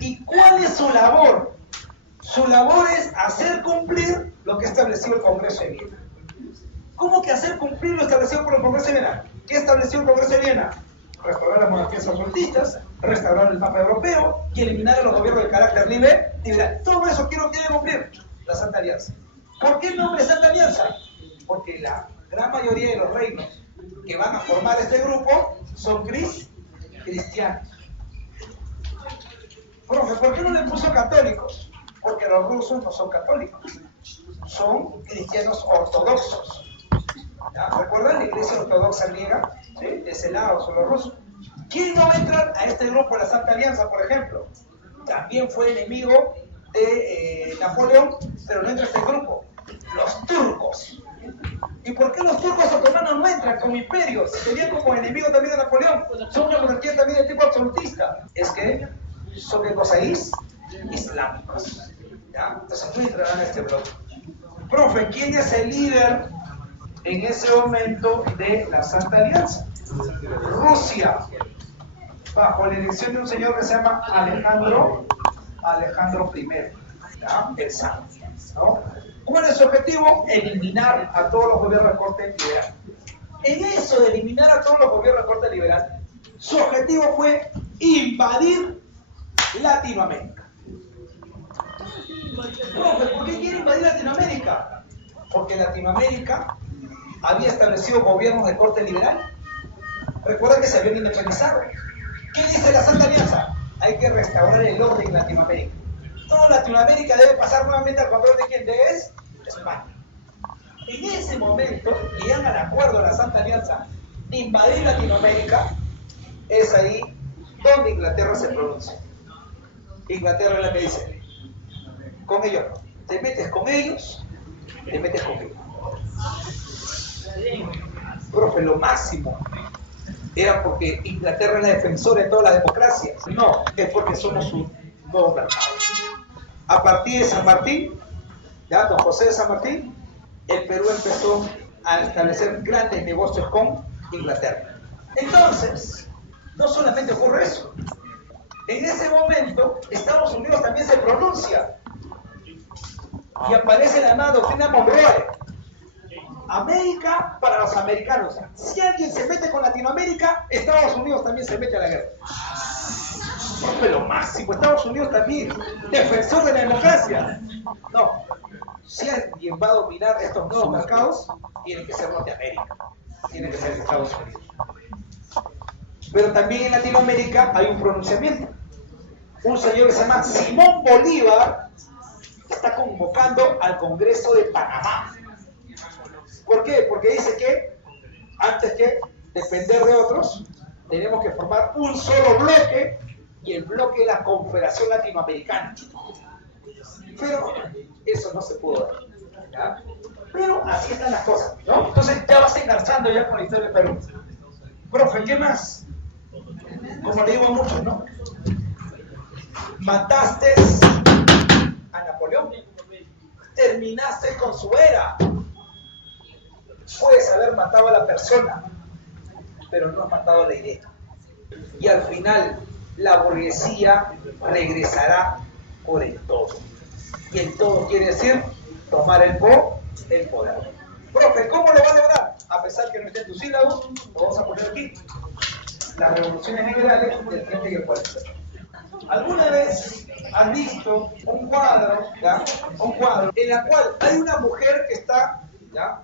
¿y cuál es su labor? Su labor es hacer cumplir lo que estableció el Congreso de Viena. ¿Cómo que hacer cumplir lo establecido por el Congreso de Viena? ¿Qué estableció el Congreso de Viena? Restaurar las monarquías absolutistas, restaurar el mapa europeo y eliminar a los gobiernos de carácter liberal. Todo eso quiere cumplir la Santa Alianza. ¿Por qué el nombre de Santa Alianza? Porque la gran mayoría de los reinos que van a formar este grupo son cristianos. Profe, ¿por qué no le puso católicos? Porque los rusos no son católicos, son cristianos ortodoxos. ¿Ya? ¿Recuerdan la iglesia ortodoxa griega? ¿Sí? De ese lado son los rusos. ¿Quién no va a entrar a este grupo de la Santa Alianza, por ejemplo? También fue enemigo de Napoleón, pero no entra a este grupo. Los turcos. ¿Y por qué los turcos otomanos no entran como imperios? Tenían como enemigo también a Napoleón. Son una monarquía también de tipo absolutista. Es que son de cosas islámicos. ¿Ya? Entonces no entrarán a este bloque. Profe, ¿quién es el líder en ese momento de la Santa Alianza? Rusia, bajo la elección de un señor que se llama Alejandro I, ¿ya? El Santo, ¿no? ¿Cuál es su objetivo? Eliminar a todos los gobiernos de corte liberal. En eso de eliminar a todos los gobiernos de corte liberal, su objetivo fue invadir Latinoamérica. Profe, ¿por qué quiere invadir Latinoamérica? Porque Latinoamérica había establecido gobiernos de corte liberal. Recuerda que se habían independizado. ¿Qué dice la Santa Alianza? Hay que restaurar el orden en Latinoamérica. Toda Latinoamérica debe pasar nuevamente al control de quién es España. En ese momento, llegan al acuerdo de la Santa Alianza de invadir Latinoamérica. Es ahí donde Inglaterra se pronuncia. Inglaterra es la que dice, con ellos no. Te metes con ellos, te metes conmigo. Profe, lo máximo era porque Inglaterra es la defensora de todas las democracias. No, es porque somos un nuevo mercado. A partir de San Martín, ya, don José de San Martín, el Perú empezó a establecer grandes negocios con Inglaterra. Entonces, no solamente ocurre eso. En ese momento, Estados Unidos también se pronuncia y aparece la llamada doctrina Monroe. América para los americanos. Si alguien se mete con Latinoamérica, Estados Unidos también se mete a la guerra. Pero lo máximo, Estados Unidos también, defensor de la democracia. No, si alguien va a dominar estos nuevos mercados, tiene que ser Norteamérica, tiene que ser Estados Unidos. Pero también en Latinoamérica hay un pronunciamiento. Un señor que se llama Simón Bolívar está convocando al Congreso de Panamá. ¿Por qué? Porque dice que antes que depender de otros, tenemos que formar un solo bloque y el bloque de la Confederación Latinoamericana. Pero eso no se pudo dar, ¿ya? Pero así están las cosas, ¿no? Entonces ya vas enganchando ya con la historia del Perú. Profe, ¿qué más? Como le digo a muchos, ¿no? Mataste a Napoleón, terminaste con su era. Puedes haber matado a la persona, pero no has matado a la idea. Y al final, la burguesía regresará por el todo. Y el todo quiere decir tomar el poder. Profe, ¿cómo lo va a lograr? A pesar que no esté en tu sílabo, lo vamos a poner aquí. Las revoluciones liberales del frente que puede ser. ¿Alguna vez has visto un cuadro, ¿ya? Un cuadro en el cual hay una mujer que está, ¿ya?,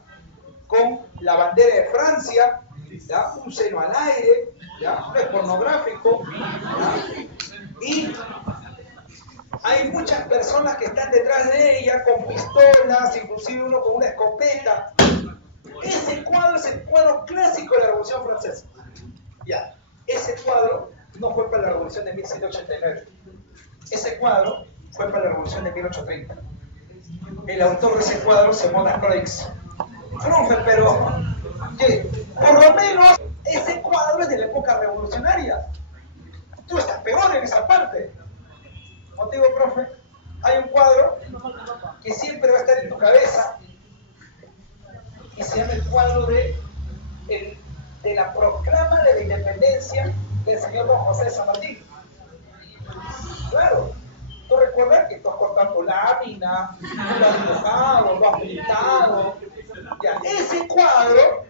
con la bandera de Francia, ¿ya?, un seno al aire, ¿ya?, no es pornográfico, ¿ya?, y hay muchas personas que están detrás de ella con pistolas, inclusive uno con una escopeta. Ese cuadro es el cuadro clásico de la Revolución Francesa. Ya, ese cuadro no fue para la Revolución de 1789. Ese cuadro fue para la Revolución de 1830. El autor de ese cuadro se llama Croix. Profe, pero ¿qué? Por lo menos ese cuadro es de la época revolucionaria. Tú estás peor en esa parte. Motivo, profe, hay un cuadro que siempre va a estar en tu cabeza y se llama el cuadro de la proclama de la independencia del señor don José de San Martín. Claro, tú recuerdas que tú has cortado tu lámina, tú lo has dibujado, lo has pintado. Ya, ese cuadro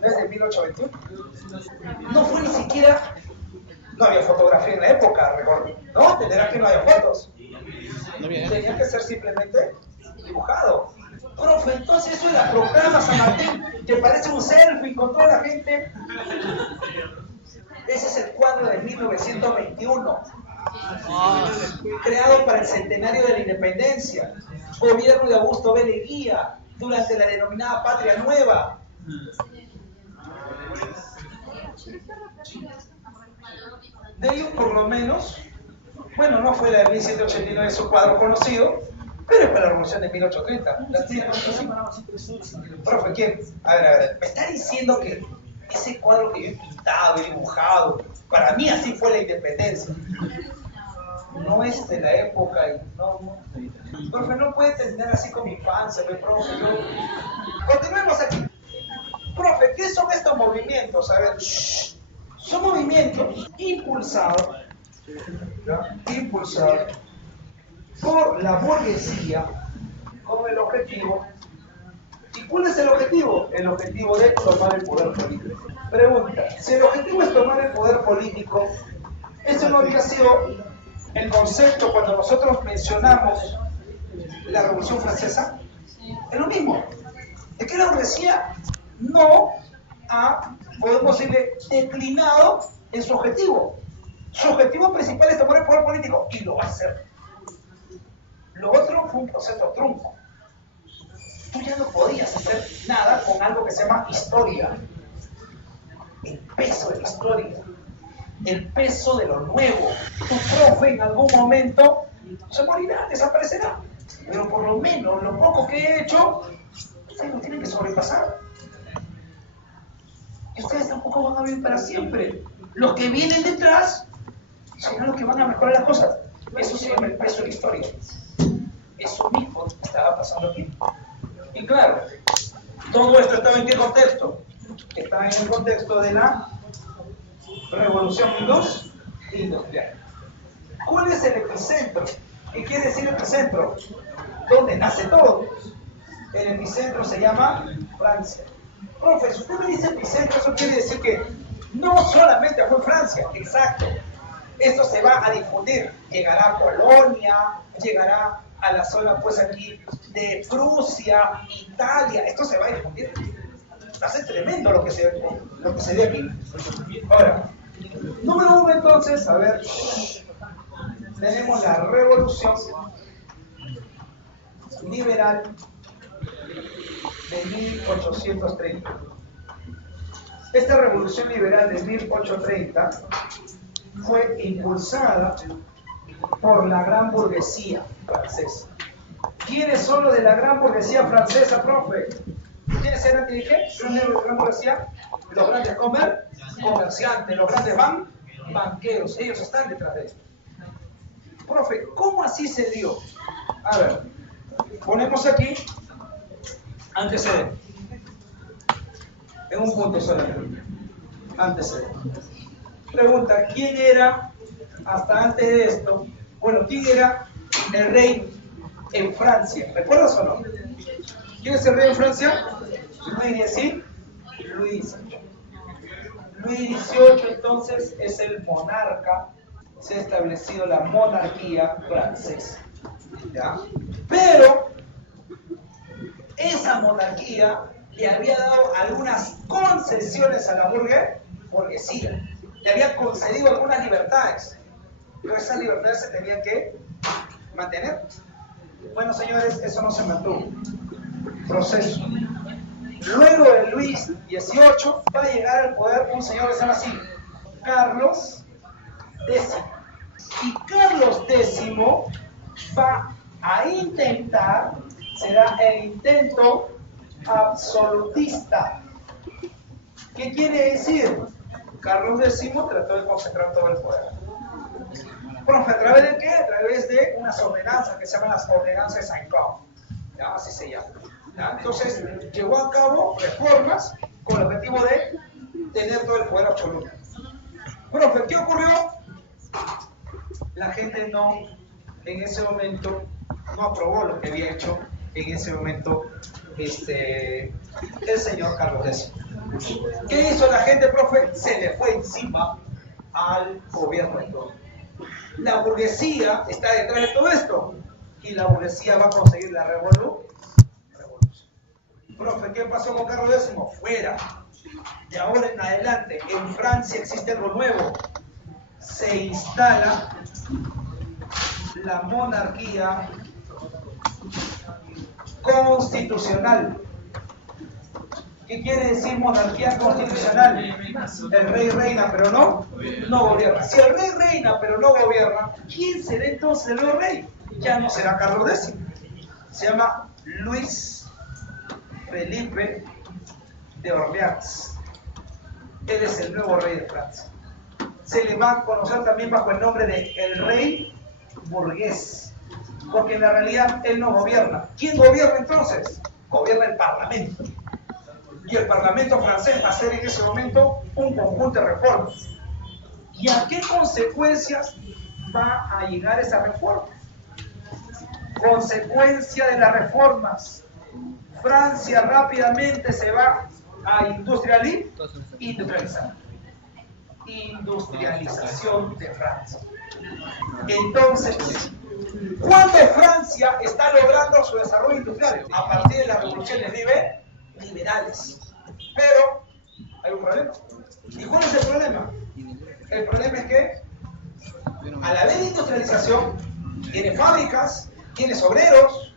no es de 1821. No fue ni siquiera. No había fotografía en la época, recuerdo. No, entenderás que no había fotos. Tenía que ser simplemente dibujado. Profe, entonces eso es la proclama San Martín, que parece un selfie con toda la gente. Ese es el cuadro de 1921, creado para el centenario de la independencia, gobierno de Augusto B. Leguía, durante la denominada Patria Nueva. De ellos, por lo menos, bueno, no fue la de 1789 su cuadro conocido, pero es para la Revolución de 1830. ¿La tienen? Profe, ¿quién? A ver, me está diciendo que ese cuadro que yo he pintado, he dibujado, para mí así fue la independencia. No es de la época y no. Profe, no puede terminar así con mi infancia, profe. Continuemos aquí. Profe, ¿qué son estos movimientos? A ver, son movimientos impulsados por la burguesía con el objetivo. ¿Y cuál es el objetivo? El objetivo de tomar el poder político. Pregunta, si el objetivo es tomar el poder político, eso no habría sido el concepto cuando nosotros mencionamos la Revolución Francesa? Es lo mismo. Es que la burguesía no ha, podemos decirle, declinado en su objetivo. Su objetivo principal es tomar el poder político y lo va a hacer. Lo otro fue un proceso trunco. Tú ya no podías hacer nada con algo que se llama historia. El peso de la historia. El peso de lo nuevo. Tu profe en algún momento se morirá, desaparecerá. Pero por lo menos lo poco que he hecho, ustedes lo tienen que sobrepasar. Y ustedes tampoco van a vivir para siempre. Los que vienen detrás serán los que van a mejorar las cosas. Eso se llama el peso de la historia. Eso mismo estaba pasando aquí. Y claro, todo esto estaba en qué contexto? Estaba en el contexto de la Revolución Industrial. ¿Cuál es el epicentro? ¿Qué quiere decir epicentro? ¿Dónde nace todo? El epicentro se llama Francia. Profe, si usted me dice epicentro, eso quiere decir que no solamente fue Francia, exacto. Esto se va a difundir, llegará a Polonia, llegará a la zona pues aquí de Prusia, Italia, esto se va a difundir. Hace tremendo lo que se ve aquí. Ahora, número uno entonces, a ver, tenemos la revolución liberal de 1830. Esta revolución liberal de 1830 fue impulsada por la gran burguesía francesa. ¿Quiénes son los de la gran burguesía francesa, profe? ¿Quiénes eran? ¿Qué dije? ¿Los de la gran burguesía? Los grandes comerciantes, los grandes banqueros. Ellos están detrás de esto. Profe, ¿cómo así se dio? A ver, ponemos aquí antecedentes. En un punto solamente. Antecedentes. Pregunta, ¿quién era hasta antes de esto? Bueno, ¿quién era el rey en Francia? ¿Recuerdas o no? ¿Quién es el rey en Francia? Luis XVIII. Luis XVIII entonces es el monarca. Se ha establecido la monarquía francesa. ¿Ya? Pero esa monarquía le había dado algunas concesiones a la burguesía. Le había concedido algunas libertades. Pero esas libertades se tenían que mantener. Bueno, señores, eso no se mantuvo. Proceso. Luego de Luis XVIII va a llegar al poder un señor que se llama así, Carlos X. Y Carlos X va a intentar, será el intento absolutista. ¿Qué quiere decir? Carlos X trató de concentrar todo el poder. Profe, ¿a través de qué? A través de unas ordenanzas que se llaman las ordenanzas de Saint-Cloud. ¿Ya? Así se llama. ¿Ya? Entonces, llevó a cabo reformas con el objetivo de tener todo el poder absoluto. Profe, ¿qué ocurrió? La gente en ese momento, no aprobó lo que había hecho en ese momento el señor Carlos X. ¿Qué hizo la gente, profe? Se le fue encima al gobierno de todo. La burguesía está detrás de todo esto y la burguesía va a conseguir la revolución. Profe, ¿qué pasó con Carlos X? Fuera. De ahora en adelante, en Francia existe algo nuevo. Se instala la monarquía constitucional. ¿Qué quiere decir monarquía constitucional? El rey reina, pero no gobierna. Si el rey reina, pero no gobierna, ¿quién será entonces el nuevo rey? Ya no será Carlos X. Se llama Luis Felipe de Orleans. Él es el nuevo rey de Francia. Se le va a conocer también bajo el nombre de el rey burgués, porque en la realidad él no gobierna. ¿Quién gobierna entonces? Gobierna el Parlamento. Y el Parlamento francés va a hacer en ese momento un conjunto de reformas. ¿Y a qué consecuencias va a llegar esa reforma? Consecuencia de las reformas. Francia rápidamente se va a industrializar. industrialización de Francia. Entonces, ¿cuándo Francia está logrando su desarrollo industrial? A partir de las revoluciones liberales. Pero hay un problema. ¿Y cuál es el problema? El problema es que al haber industrialización, tienes fábricas, tienes obreros,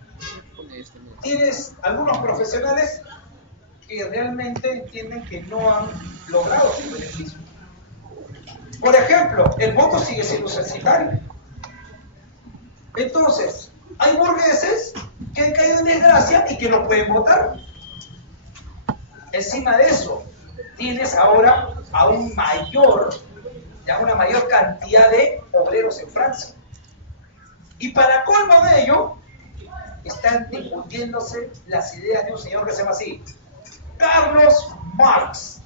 tienes algunos profesionales que realmente entienden que no han logrado su beneficio. Por ejemplo, el voto sigue siendo censitario. Entonces, hay burgueses que han caído en desgracia y que no pueden votar. Encima de eso, tienes ahora a una mayor cantidad de obreros en Francia. Y para colmo de ello, están discutiéndose las ideas de un señor que se llama así, Carlos Marx.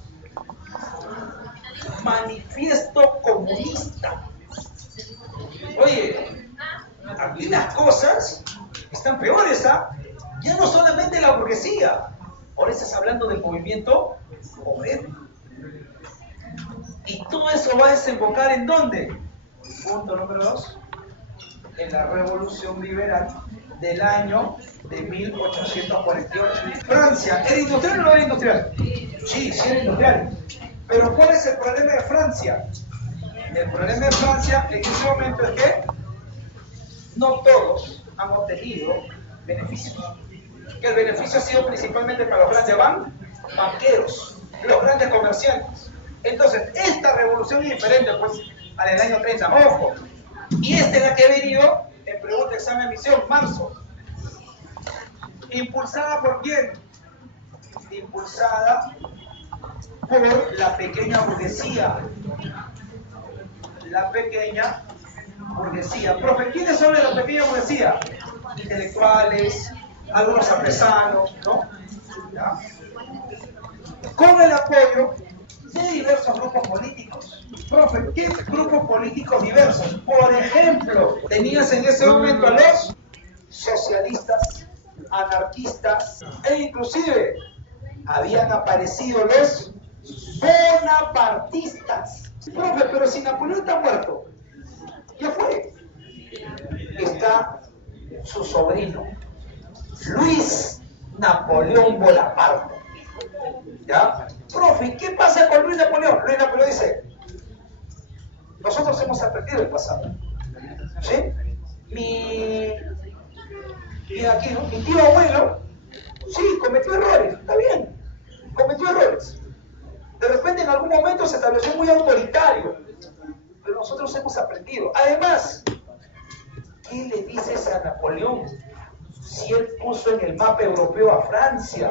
Manifiesto comunista. Oye, aquí las cosas están peores, ¿ah? Ya no solamente la burguesía, ahora estás hablando del movimiento obrero. Y todo eso va a desembocar ¿en dónde? Punto número 2, en la revolución liberal del año de 1848. Francia, ¿era industrial o no era industrial? Sí, sí era industrial. Pero ¿cuál es el problema de Francia? El problema de Francia en ese momento es que no todos han obtenido beneficios. Que el beneficio ha sido principalmente para los grandes banqueros, los grandes comerciantes. Entonces, esta revolución es diferente pues, a la del año 30, ojo. Y esta es la que ha venido en pregunta, examen, emisión, marzo. ¿Impulsada por quién? Impulsada por la pequeña burguesía. La pequeña burguesía. Profe, ¿quiénes son de la pequeña burguesía? Intelectuales, algunos artesanos, ¿no? ¿Ya? Con el apoyo de diversos grupos políticos. Profe, ¿qué grupos políticos diversos? Por ejemplo, tenías en ese momento a los socialistas, anarquistas e inclusive habían aparecido los bonapartistas. Profe, pero si Napoleón está muerto, ya fue. Está su sobrino, Luis Napoleón Bonaparte. ¿Ya? Profe, ¿qué pasa con Luis Napoleón? Luis Napoleón dice, nosotros hemos aprendido el pasado. ¿Sí? Mi tío abuelo, sí, cometió errores, está bien, cometió errores. De repente en algún momento se estableció muy autoritario, pero nosotros hemos aprendido. Además, ¿qué le dices a Napoleón si él puso en el mapa europeo a Francia?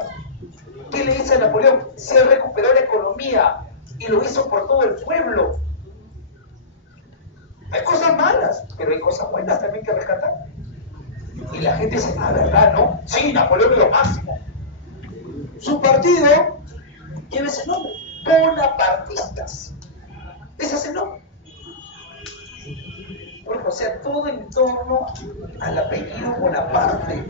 ¿Qué le dice a Napoleón si él recuperó la economía y lo hizo por todo el pueblo? Hay cosas malas, pero hay cosas buenas también que rescatar. Y la gente dice, ah, ¿verdad, no? Sí, Napoleón es lo máximo. Su partido lleva ese nombre, bonapartistas. Ese es el nombre. O sea, todo en torno al apellido Bonaparte.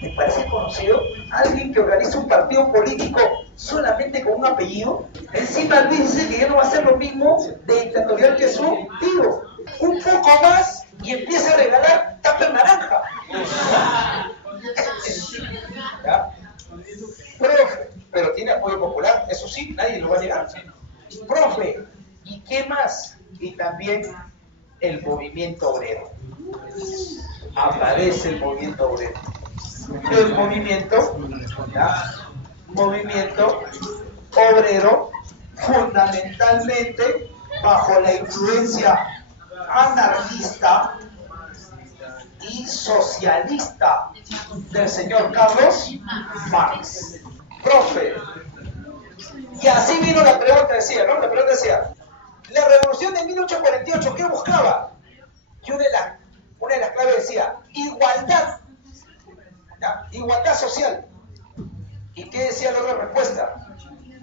¿Me parece conocido? Alguien que organiza un partido político solamente con un apellido. Encima Luis dice que ya no va a ser lo mismo de dictatorial que su tío. Un poco más y empieza a regalar tupper naranja. ¿Ya? Profe, pero tiene apoyo popular, eso sí, nadie lo va a negar. Profe, ¿y qué más? Y también el movimiento obrero. Aparece el movimiento obrero. El movimiento obrero, fundamentalmente bajo la influencia anarquista y socialista del señor Carlos Marx. Profe, y así vino la pregunta, decía, ¿no? La pregunta decía, la revolución de 1848, ¿qué buscaba? Y una de las claves decía, igualdad. ¿Ya? Igualdad social. ¿Y qué decía la otra respuesta?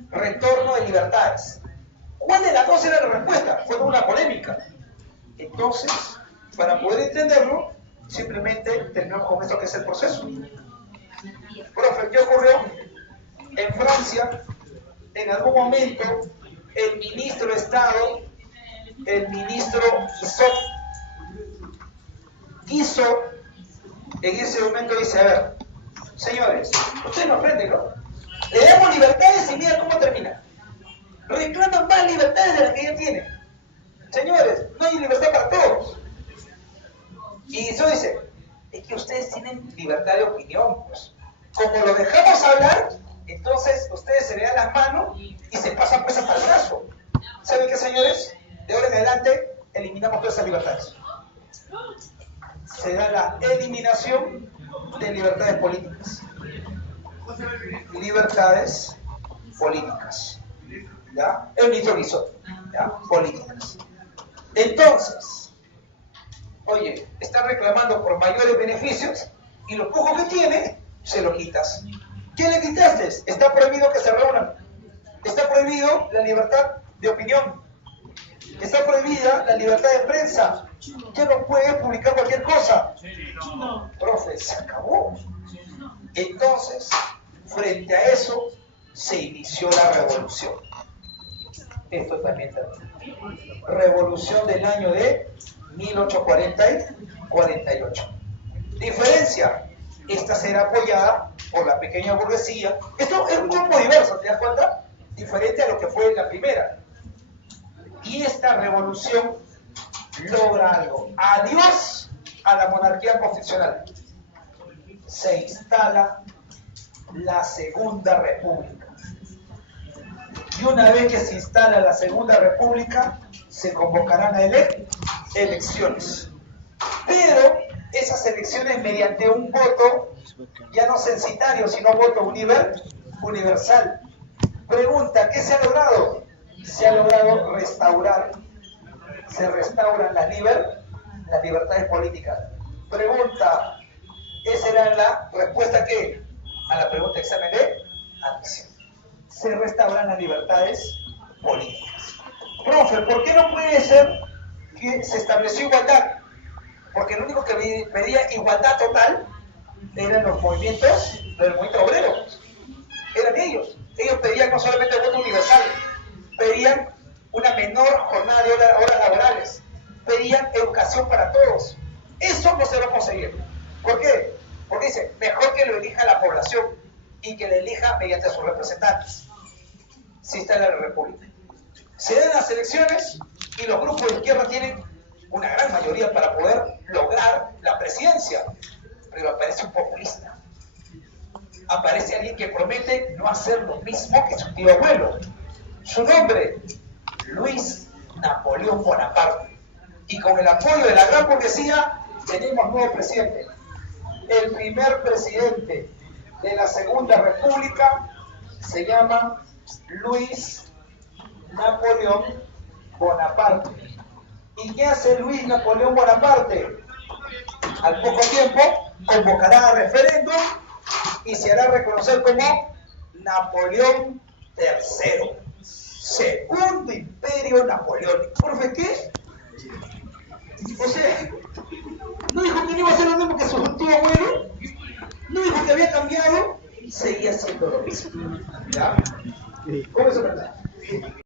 Retorno de libertades. ¿Cuál de las dos era la respuesta? Fue una polémica. Entonces, para poder entenderlo, simplemente terminamos con esto que es el proceso. Profe, ¿qué ocurrió? En Francia, en algún momento, el ministro de Estado, el ministro Guizot, en ese momento dice, a ver, señores, ustedes nos prenden, ¿no? Le damos libertades y mira cómo termina. Reclaman más libertades de las que ya tienen. Señores, no hay libertad para todos. Y Guizot dice, es que ustedes tienen libertad de opinión, pues. Como lo dejamos hablar, entonces ustedes se le dan las manos y se pasan presa para el brazo. ¿Saben qué, señores? De ahora en adelante eliminamos todas esas libertades. Se da la eliminación de libertades políticas. Libertades políticas. ¿Ya? El ministro Guizot. ¿Ya? Políticas. Entonces, oye, están reclamando por mayores beneficios y lo poco que tiene, se lo quitas. ¿Qué le quitaste? Está prohibido que se reúnan. Está prohibido la libertad de opinión. Está prohibida la libertad de prensa. Ya no puede publicar cualquier cosa. Profe, se acabó. Entonces, frente a eso, se inició la revolución. Esto también termina. Revolución del año de 1848. Diferencia. Esta será apoyada por la pequeña burguesía. Esto es un grupo diverso, ¿te das cuenta? Diferente a lo que fue la primera. Y esta revolución logra algo. Adiós a la monarquía constitucional. Se instala la Segunda República. Y una vez que se instala la Segunda República, se convocarán a elecciones. Pero esas elecciones mediante un voto, ya no censitario, sino voto universal. Pregunta, ¿qué se ha logrado? Se ha logrado se restauran las libertades políticas. Pregunta, esa era la respuesta que a la pregunta examen de admisión. Se restauran las libertades políticas. Profe, ¿por qué no puede ser que se estableció igualdad? Porque lo único que pedía igualdad total eran los movimientos del movimiento obrero. Eran ellos. Ellos pedían no solamente el voto universal, pedían una menor jornada de horas laborales, pedían educación para todos. Eso no se va a conseguir. ¿Por qué? Porque dice, mejor que lo elija la población y que lo elija mediante sus representantes. Si está en la República. Se dan las elecciones y los grupos de izquierda tienen una gran mayoría para poder lograr la presidencia. Pero aparece un populista. Aparece alguien que promete no hacer lo mismo que su tío abuelo. Su nombre, Luis Napoleón Bonaparte. Y con el apoyo de la gran burguesía, tenemos nuevo presidente. El primer presidente de la Segunda República se llama Luis Napoleón Bonaparte. ¿Y qué hace Luis Napoleón Bonaparte? Al poco tiempo convocará a referéndum y se hará reconocer como Napoleón III. Segundo imperio napoleónico. ¿Profe qué? O sea, no dijo que no iba a hacer lo mismo que su tío abuelo, no dijo que había cambiado, seguía haciendo lo mismo. ¿Ya? ¿Cómo es eso?